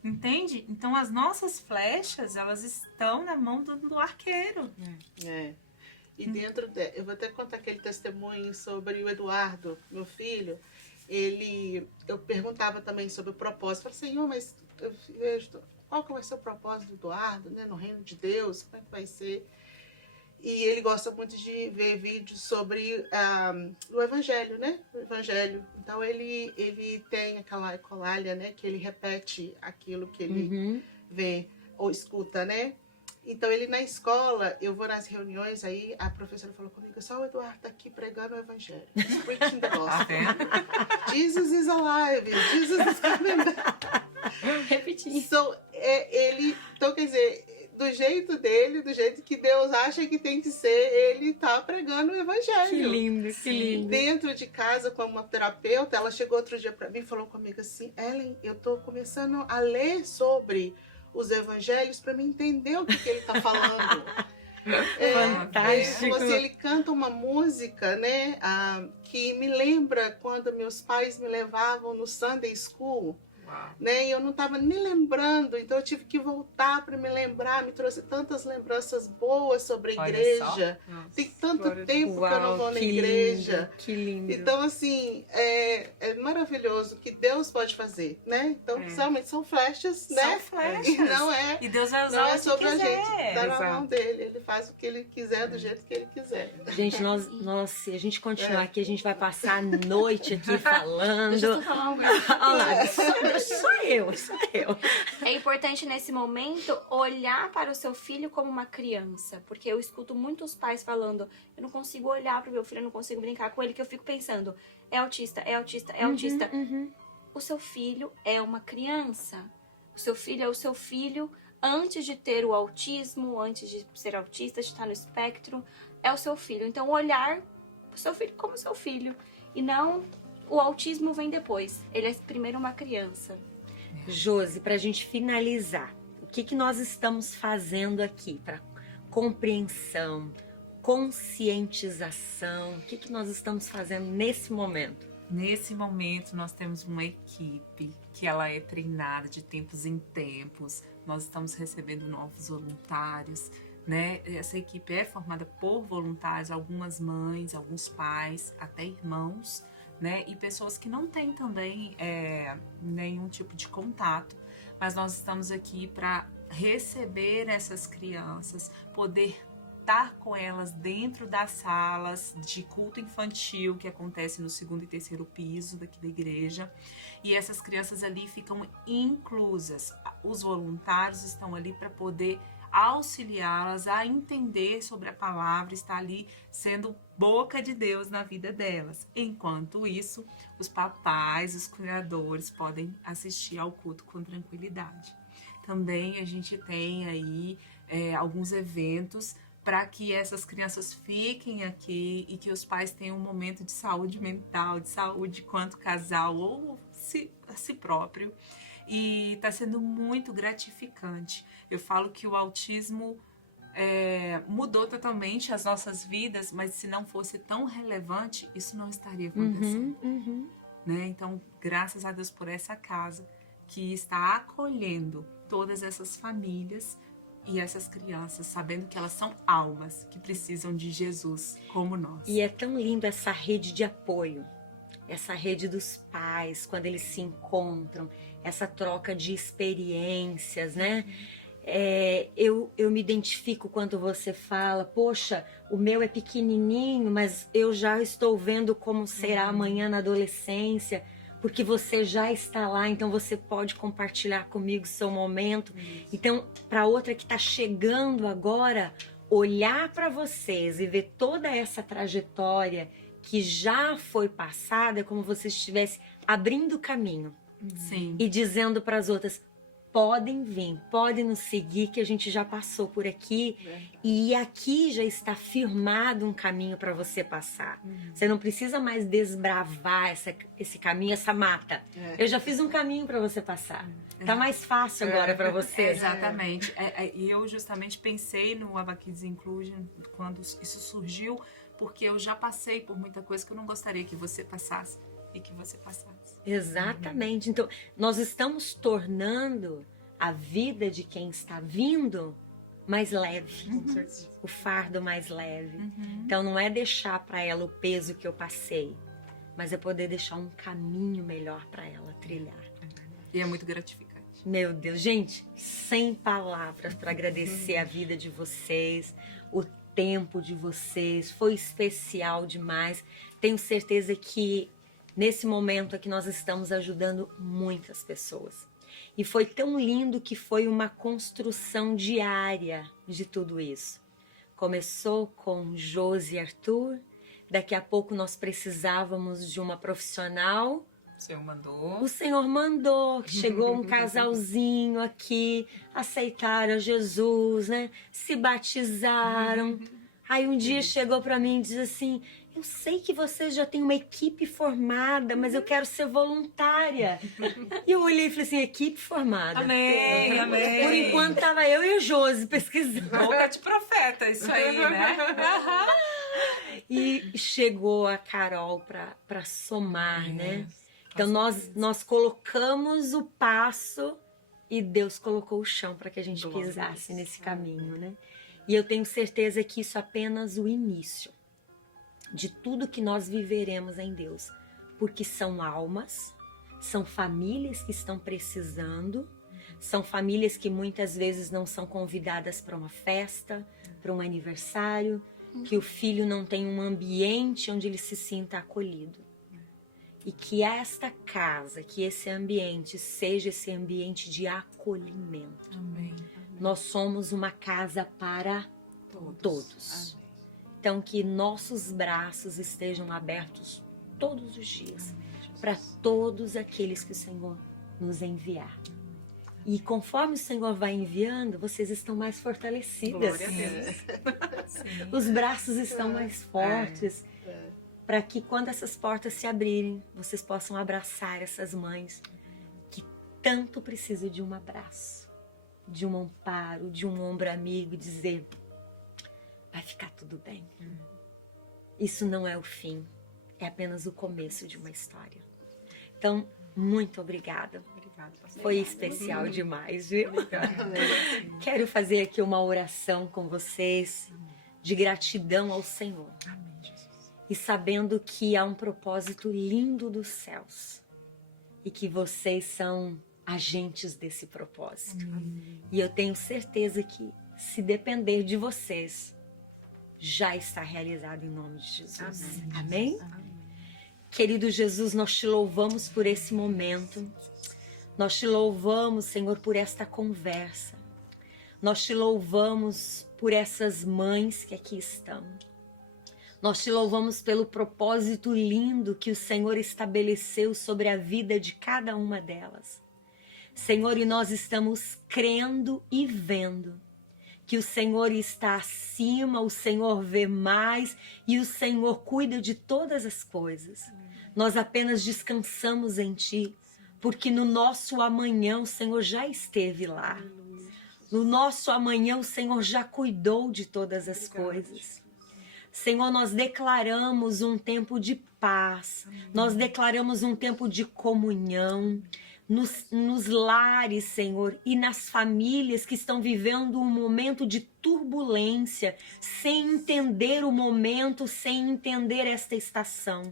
Entende? Então as nossas flechas, elas estão na mão do arqueiro. E dentro eu vou até contar aquele testemunho sobre o Eduardo, meu filho. Eu perguntava também sobre o propósito. Eu falei, Senhor, mas eu vejo qual que vai ser o propósito do Eduardo, né, no reino de Deus, como é que vai ser? E ele gosta muito de ver vídeos sobre o Evangelho, né? O Evangelho. Então ele tem aquela ecolália, né, que ele repete aquilo que ele vê ou escuta, né? Então ele na escola, eu vou nas reuniões, aí a professora falou comigo, só o Eduardo tá aqui pregando o Evangelho. Preaching the gospel. Jesus is alive, Jesus is coming back. Repetindo. Então, quer dizer, do jeito dele, do jeito que Deus acha que tem que ser, ele tá pregando o Evangelho. Que lindo, que lindo. Dentro de casa, como uma terapeuta, ela chegou outro dia para mim e falou comigo assim, Ellen, eu tô começando a ler sobre os Evangelhos para me entender o que ele tá falando. Fantástico. Ele canta uma música, né, que me lembra quando meus pais me levavam no Sunday School, né, e eu não estava nem lembrando, então eu tive que voltar para me lembrar, me trouxe tantas lembranças boas sobre a igreja. Tem tanto tempo que eu não vou na igreja. Que lindo. Então, assim, maravilhoso que Deus pode fazer, né? Então, realmente são flechas, né? São flechas. E não é, E Deus vai usar não é onde sobre a quiser. gente, tá na Exato. mão dele. Ele faz o que ele quiser, do jeito que ele quiser. Gente, se a gente continuar É. aqui, a gente vai passar a noite aqui falando. Deixa eu só falar uma coisa. Olha lá, só eu. É importante nesse momento olhar para o seu filho como uma criança, porque eu escuto muitos pais falando: eu não consigo olhar para o meu filho, eu não consigo brincar com ele, que eu fico pensando, é autista, é autista, é autista. O seu filho é uma criança. O seu filho é o seu filho antes de ter o autismo, antes de ser autista, de estar no espectro, é o seu filho. Então olhar o seu filho como seu filho e não o autismo vem depois. Ele é primeiro uma criança. Josi, para a gente finalizar, o que nós estamos fazendo aqui para compreensão, conscientização? O que nós estamos fazendo nesse momento? Nesse momento, nós temos uma equipe que ela é treinada de tempos em tempos. Nós estamos recebendo novos voluntários, né? Essa equipe é formada por voluntários, algumas mães, alguns pais, até irmãos, né? E pessoas que não têm também nenhum tipo de contato. Mas nós estamos aqui para receber essas crianças, poder estar com elas dentro das salas de culto infantil que acontece no 2º e 3º piso daqui da igreja, e essas crianças ali ficam inclusas. Os voluntários estão ali para poder auxiliá-las a entender sobre a palavra, estar ali sendo boca de Deus na vida delas. Enquanto isso, os papais, os cuidadores podem assistir ao culto com tranquilidade. Também a gente tem aí alguns eventos para que essas crianças fiquem aqui e que os pais tenham um momento de saúde mental, de saúde quanto casal ou a si próprio. E está sendo muito gratificante. Eu falo que o autismo mudou totalmente as nossas vidas, mas se não fosse tão relevante, isso não estaria acontecendo. Né? Então, graças a Deus por essa casa que está acolhendo todas essas famílias e essas crianças, sabendo que elas são almas que precisam de Jesus como nós. E é tão lindo essa rede de apoio, essa rede dos pais, quando eles se encontram, essa troca de experiências, né? Eu me identifico quando você fala, poxa, o meu é pequenininho, mas eu já estou vendo como será amanhã na adolescência, porque você já está lá, então você pode compartilhar comigo o seu momento. Então, para outra que está chegando agora, olhar para vocês e ver toda essa trajetória que já foi passada, é como você estivesse abrindo caminho. Sim. E dizendo para as outras, podem vir, podem nos seguir, que a gente já passou por aqui. E aqui já está firmado um caminho para você passar. Você não precisa mais desbravar esse caminho, essa mata. Eu já fiz um caminho para você passar. Tá mais fácil agora para você. Exatamente. E eu justamente pensei no Aba Kids Inclusion quando isso surgiu, porque eu já passei por muita coisa que eu não gostaria que você passasse e que você passasse. Exatamente. Então, nós estamos tornando a vida de quem está vindo mais leve. O fardo mais leve. Então, não é deixar para ela o peso que eu passei, mas é poder deixar um caminho melhor para ela trilhar. E é muito gratificante. Meu Deus, gente, sem palavras para agradecer a vida de vocês, o tempo de vocês, foi especial demais. Tenho certeza que nesse momento aqui nós estamos ajudando muitas pessoas. E foi tão lindo que foi uma construção diária de tudo isso. Começou com Josi e Arthur, daqui a pouco nós precisávamos de uma profissional. O O Senhor mandou, chegou um casalzinho aqui, aceitaram Jesus, né? Se batizaram. Aí um dia chegou para mim e disse assim, eu sei que vocês já têm uma equipe formada, mas eu quero ser voluntária. E eu olhei e falei assim, equipe formada. Amém, amém. Por enquanto tava eu e o Josi pesquisando. Boca de profeta, isso aí, né? E chegou a Carol para somar, né? Então nós colocamos o passo e Deus colocou o chão para que a gente pisasse nesse caminho, né? E eu tenho certeza que isso é apenas o início de tudo que nós viveremos em Deus. porque são almas, são famílias que estão precisando, são famílias que muitas vezes não são convidadas para uma festa, para um aniversário, que o filho não tem um ambiente onde ele se sinta acolhido. E que esta casa, que esse ambiente seja esse ambiente de acolhimento. Amém. Nós somos uma casa para todos. Então, que nossos braços estejam abertos todos os dias para todos aqueles que o Senhor nos enviar. E conforme o Senhor vai enviando, vocês estão mais fortalecidas. Glória a Deus. Sim. Os braços estão mais fortes. Para que quando essas portas se abrirem, vocês possam abraçar essas mães que tanto precisam de um abraço, de um amparo, de um ombro amigo, e dizer: vai ficar tudo bem. Isso não é o fim, é apenas o começo de uma história. Então, muito obrigada. Obrigada, pastor. Foi especial demais, viu? Obrigada. Quero fazer aqui uma oração com vocês de gratidão ao Senhor. Amém, Jesus. E sabendo que há um propósito lindo dos céus e que vocês são agentes desse propósito. E eu tenho certeza que, se depender de vocês, já está realizado em nome de Jesus. Amém? Querido Jesus, nós te louvamos por esse momento. Nós te louvamos, Senhor, por esta conversa. Nós te louvamos por essas mães que aqui estão. Nós te louvamos pelo propósito lindo que o Senhor estabeleceu sobre a vida de cada uma delas. Senhor, e nós estamos crendo e vendo que o Senhor está acima, o Senhor vê mais e o Senhor cuida de todas as coisas. Nós apenas descansamos em Ti, porque no nosso amanhã o Senhor já esteve lá. No nosso amanhã o Senhor já cuidou de todas as coisas. Senhor, nós declaramos um tempo de paz, nós declaramos um tempo de comunhão nos lares, Senhor, e nas famílias que estão vivendo um momento de turbulência, sem entender o momento, sem entender esta estação.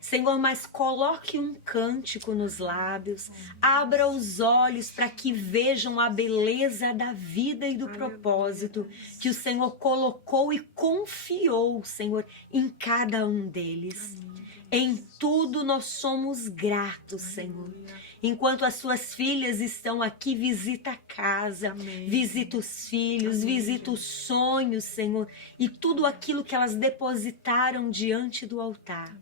Senhor, mas coloque um cântico nos lábios, abra os olhos para que vejam a beleza da vida e do propósito que o Senhor colocou e confiou, Senhor, em cada um deles. Em tudo nós somos gratos, Senhor. Enquanto as suas filhas estão aqui, visita a casa, visita os filhos, visita os sonhos, Senhor, e tudo aquilo que elas depositaram diante do altar.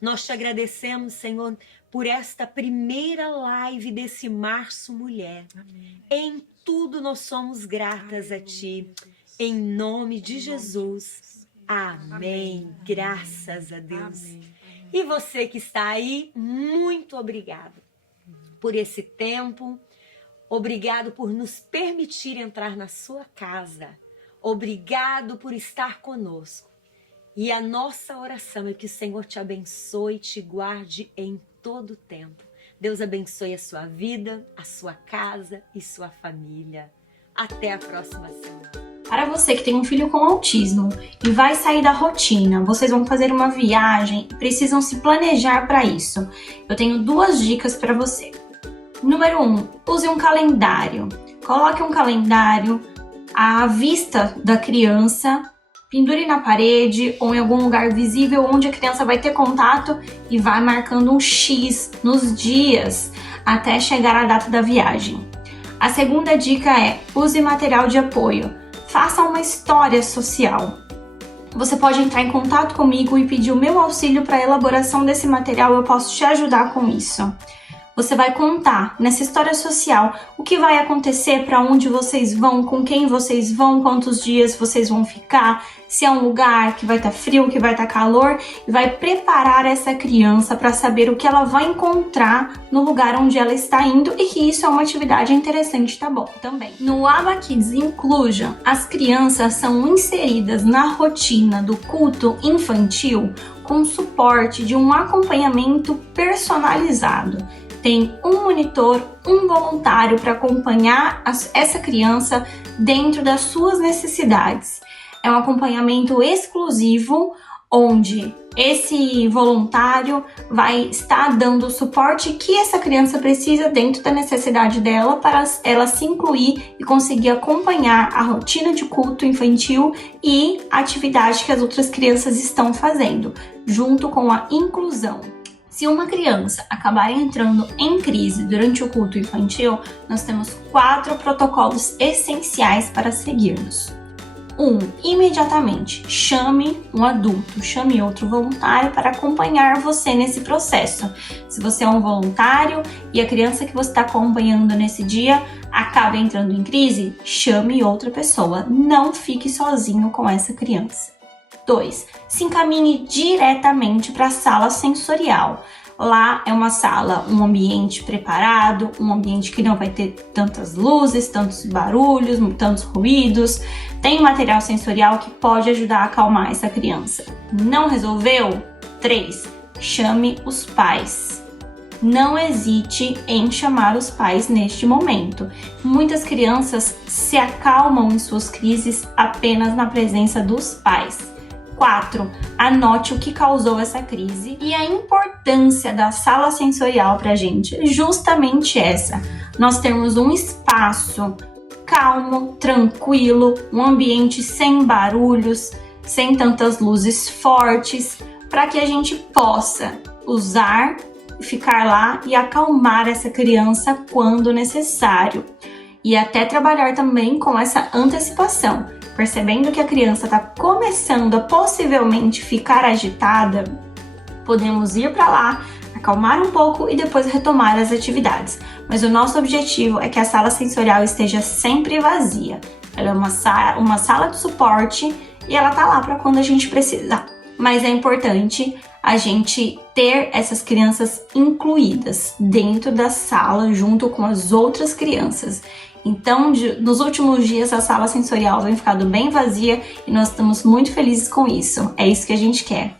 Nós te agradecemos, Senhor, por esta primeira live desse Março Mulher. Amém. Em tudo nós somos gratas a Ti. Em nome de Jesus. Amém. Graças a Deus. E você que está aí, muito obrigado por esse tempo. Obrigado por nos permitir entrar na sua casa. Obrigado por estar conosco. E a nossa oração é que o Senhor te abençoe e te guarde em todo o tempo. Deus abençoe a sua vida, a sua casa e sua família. Até a próxima semana. Para você que tem um filho com autismo e vai sair da rotina, vocês vão fazer uma viagem e precisam se planejar para isso. Eu tenho 2 dicas para você. Número 1, use um calendário. Coloque um calendário à vista da criança, pendure na parede ou em algum lugar visível onde a criança vai ter contato e vai marcando um X nos dias até chegar a data da viagem. A segunda dica é: use material de apoio. Faça uma história social. Você pode entrar em contato comigo e pedir o meu auxílio para a elaboração desse material, eu posso te ajudar com isso. Você vai contar nessa história social o que vai acontecer, para onde vocês vão, com quem vocês vão, quantos dias vocês vão ficar, se é um lugar que vai estar frio, que vai estar calor, e vai preparar essa criança para saber o que ela vai encontrar no lugar onde ela está indo e que isso é uma atividade interessante, tá bom? Também. No Aba Kids Inclusion, as crianças são inseridas na rotina do culto infantil com suporte de um acompanhamento personalizado. Tem um monitor, um voluntário para acompanhar essa criança dentro das suas necessidades. É um acompanhamento exclusivo, onde esse voluntário vai estar dando o suporte que essa criança precisa dentro da necessidade dela para ela se incluir e conseguir acompanhar a rotina de culto infantil e a atividade que as outras crianças estão fazendo, junto com a inclusão. Se uma criança acabar entrando em crise durante o culto infantil, nós temos 4 protocolos essenciais para seguirmos. 1. Imediatamente chame um adulto, chame outro voluntário para acompanhar você nesse processo. Se você é um voluntário e a criança que você está acompanhando nesse dia acaba entrando em crise, chame outra pessoa. Não fique sozinho com essa criança. 2. Se encaminhe diretamente para a sala sensorial. Lá é uma sala, um ambiente preparado, um ambiente que não vai ter tantas luzes, tantos barulhos, tantos ruídos. Tem material sensorial que pode ajudar a acalmar essa criança. Não resolveu? 3. Chame os pais. Não hesite em chamar os pais neste momento. Muitas crianças se acalmam em suas crises apenas na presença dos pais. 4. Anote o que causou essa crise e a importância da sala sensorial para a gente é justamente essa. Nós temos um espaço calmo, tranquilo, um ambiente sem barulhos, sem tantas luzes fortes, para que a gente possa usar, ficar lá e acalmar essa criança quando necessário. E até trabalhar também com essa antecipação. Percebendo que a criança está começando a possivelmente ficar agitada, podemos ir para lá, acalmar um pouco e depois retomar as atividades. Mas o nosso objetivo é que a sala sensorial esteja sempre vazia. Ela é uma sala de suporte e ela está lá para quando a gente precisar. Mas é importante a gente ter essas crianças incluídas dentro da sala junto com as outras crianças. Então, nos últimos dias, a sala sensorial vem ficando bem vazia e nós estamos muito felizes com isso. É isso que a gente quer.